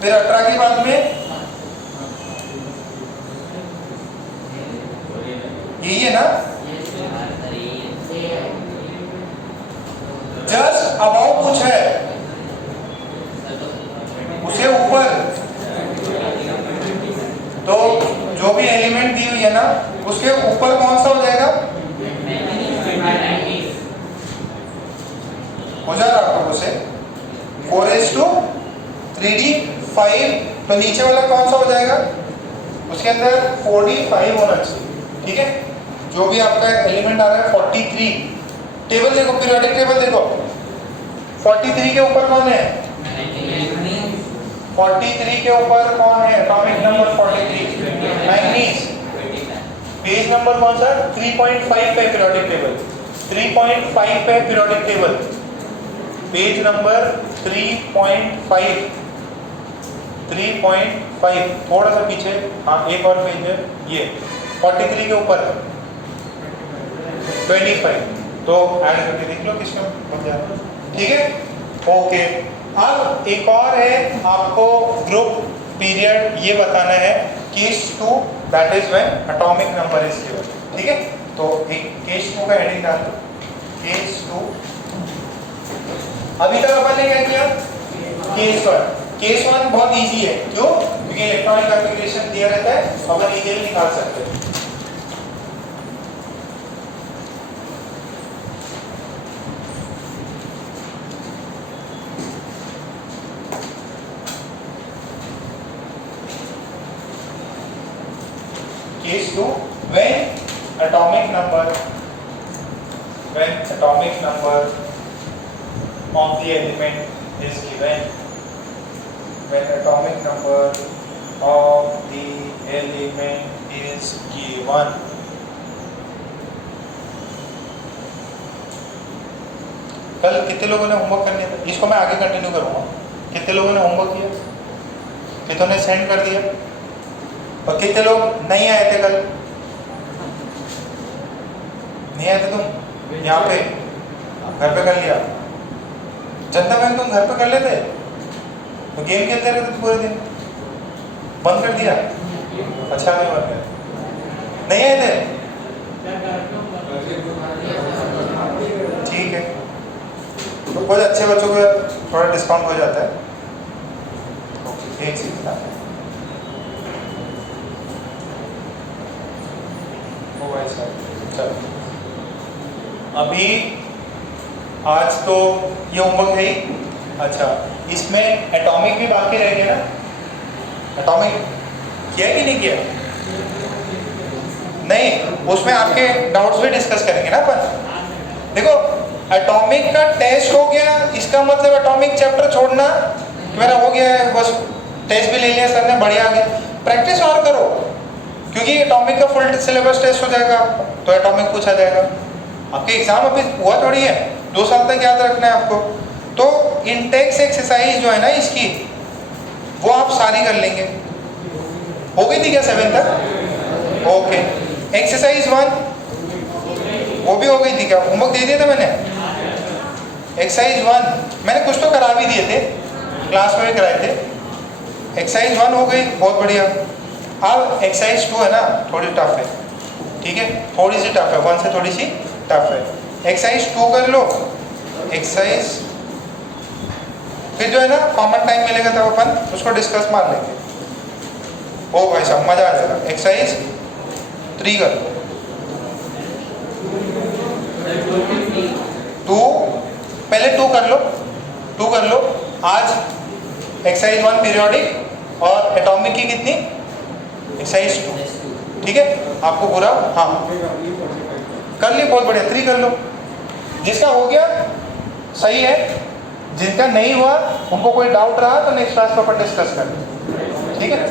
फिर 18 के बाद में यही है ना, जस्ट अबाउ कुछ है उसे ऊपर, तो जो भी एलिमेंट दी हुई है ना उसके ऊपर कौन सा हो जाएगा? हो जा रहा आपको उसे 4s2 3d5, तो नीचे वाला कौन सा हो जाएगा? उसके अंदर 4d5 होना चाहिए। ठीक है, जो भी आपका एलिमेंट आ रहा है 43। टेबल देखो, पीरियोडिक टेबल देखो, 43 के ऊपर कौन है? 43 के ऊपर कौन है? Atomic number 43 manganese. Page number कौन सा? 3.5 पे पीरियोडिक टेबल, 3.5 पे पीरियोडिक टेबल, पेज नंबर 3.5 3.5, थोड़ा सा पीछे, हाँ एक और पेज है, ये 43 के ऊपर 25, तो ऐड करके देख लो किसमें बन जाएगा। ठीक है, ओके। अब एक और है, आपको ग्रुप पीरियड ये बताना है, case 2 that is when atomic number is given. ठीक है, तो एक केस 2 का हेडिंग डाल दो, केस 2। अभी तक अपन ने क्या किया? केस 1। केस 1 बहुत इजी है, क्यों? क्योंकि इलेक्ट्रॉनिक कॉन्फ़िगरेशन दिया रहता है, अपन इजीली निकाल सकते हैं। Case 2, when atomic number of the element is given, when atomic number of the element is given, कल कितने लोगों ने होमवर्क करने था? इसको मैं आगे कंटिन्यू करूंगा। कितने लोगों ने होमवर्क किया? कितनों ने सेंड कर दिया? और कितने लोग नहीं आए थे कल? नहीं आए थे तुम? यहाँ पे घर पे कर लिया? जनता बैंक तुम घर पे कर लेते? तो गेम खेलते रहते थे पूरे दिन, बंद कर दिया? अच्छा नहीं बंद कर, नहीं आए थे? ठीक है, तो कुछ अच्छे बच्चों को थोड़ा डिस्काउंट हो जाता है। एक चीज चलो, अभी आज तो ये होमवर्क है ही। अच्छा, इसमें एटॉमिक भी बाकी रह गया ना? एटॉमिक किया कि नहीं किया? नहीं, उसमें आपके डाउट्स भी डिस्कस करेंगे ना अपन। देखो, एटॉमिक का टेस्ट हो गया, इसका मतलब एटॉमिक चैप्टर छोड़ना मेरा हो गया है, बस टेस्ट भी ले लिया सर ने, बढ़िया आ गया। प्रैक्टिस और करो, क्योंकि एटॉमिक का फुल सिलेबस टेस्ट हो जाएगा तो एटॉमिक पूछा जाएगा। आपके एग्जाम अभी हुआ थोड़ी है, 2 साल तक याद रखना है आपको। तो इंटेक्स एक्सरसाइज जो है ना इसकी, वो आप सारी कर लेंगे। हो गई थी क्या 7 तक? ओके। एक्सरसाइज 1 वो भी हो गई थी क्या? होमवर्क दे दिया था मैंने? एक्सरसाइज 1 मैंने कुछ तो करा भी दिए थे, क्लास में भी कराए थे। एक्सरसाइज 1 हो गई, बहुत बढ़िया। अब एक्सरसाइज 2 है ना, थोड़ी टफ है। ठीक है, थोड़ी सी टफ है, 1 से थोड़ी सी टफ है। एक्सरसाइज 2 कर लो। एक्सरसाइज फिर जो है ना कॉमन टाइम मिलेगा तब अपन उसको डिस्कस मार लेंगे। ओ भाई साहब मजा आ जाएगा। एक्सरसाइज 3 कर लो। 2 पहले 2 कर लो, 2 कर लो। आज एक्सरसाइज 1 पीरियोडिक और एटॉमिक की कितनी? एक्सरसाइज 2। ठीक है, आपको पूरा हाँ कर ली, बहुत बढ़िया। 3 कर लो। जिसका हो गया सही है? जिनका नहीं हुआ उनको कोई डाउट रहा तो नेक्स्ट क्लास पर अपन डिस्कस करें। ठीक है?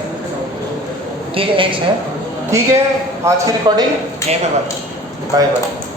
ठीक है, एक से ठीक है। आज की रिकॉर्डिंग यहीं पे बंद। Bye bye.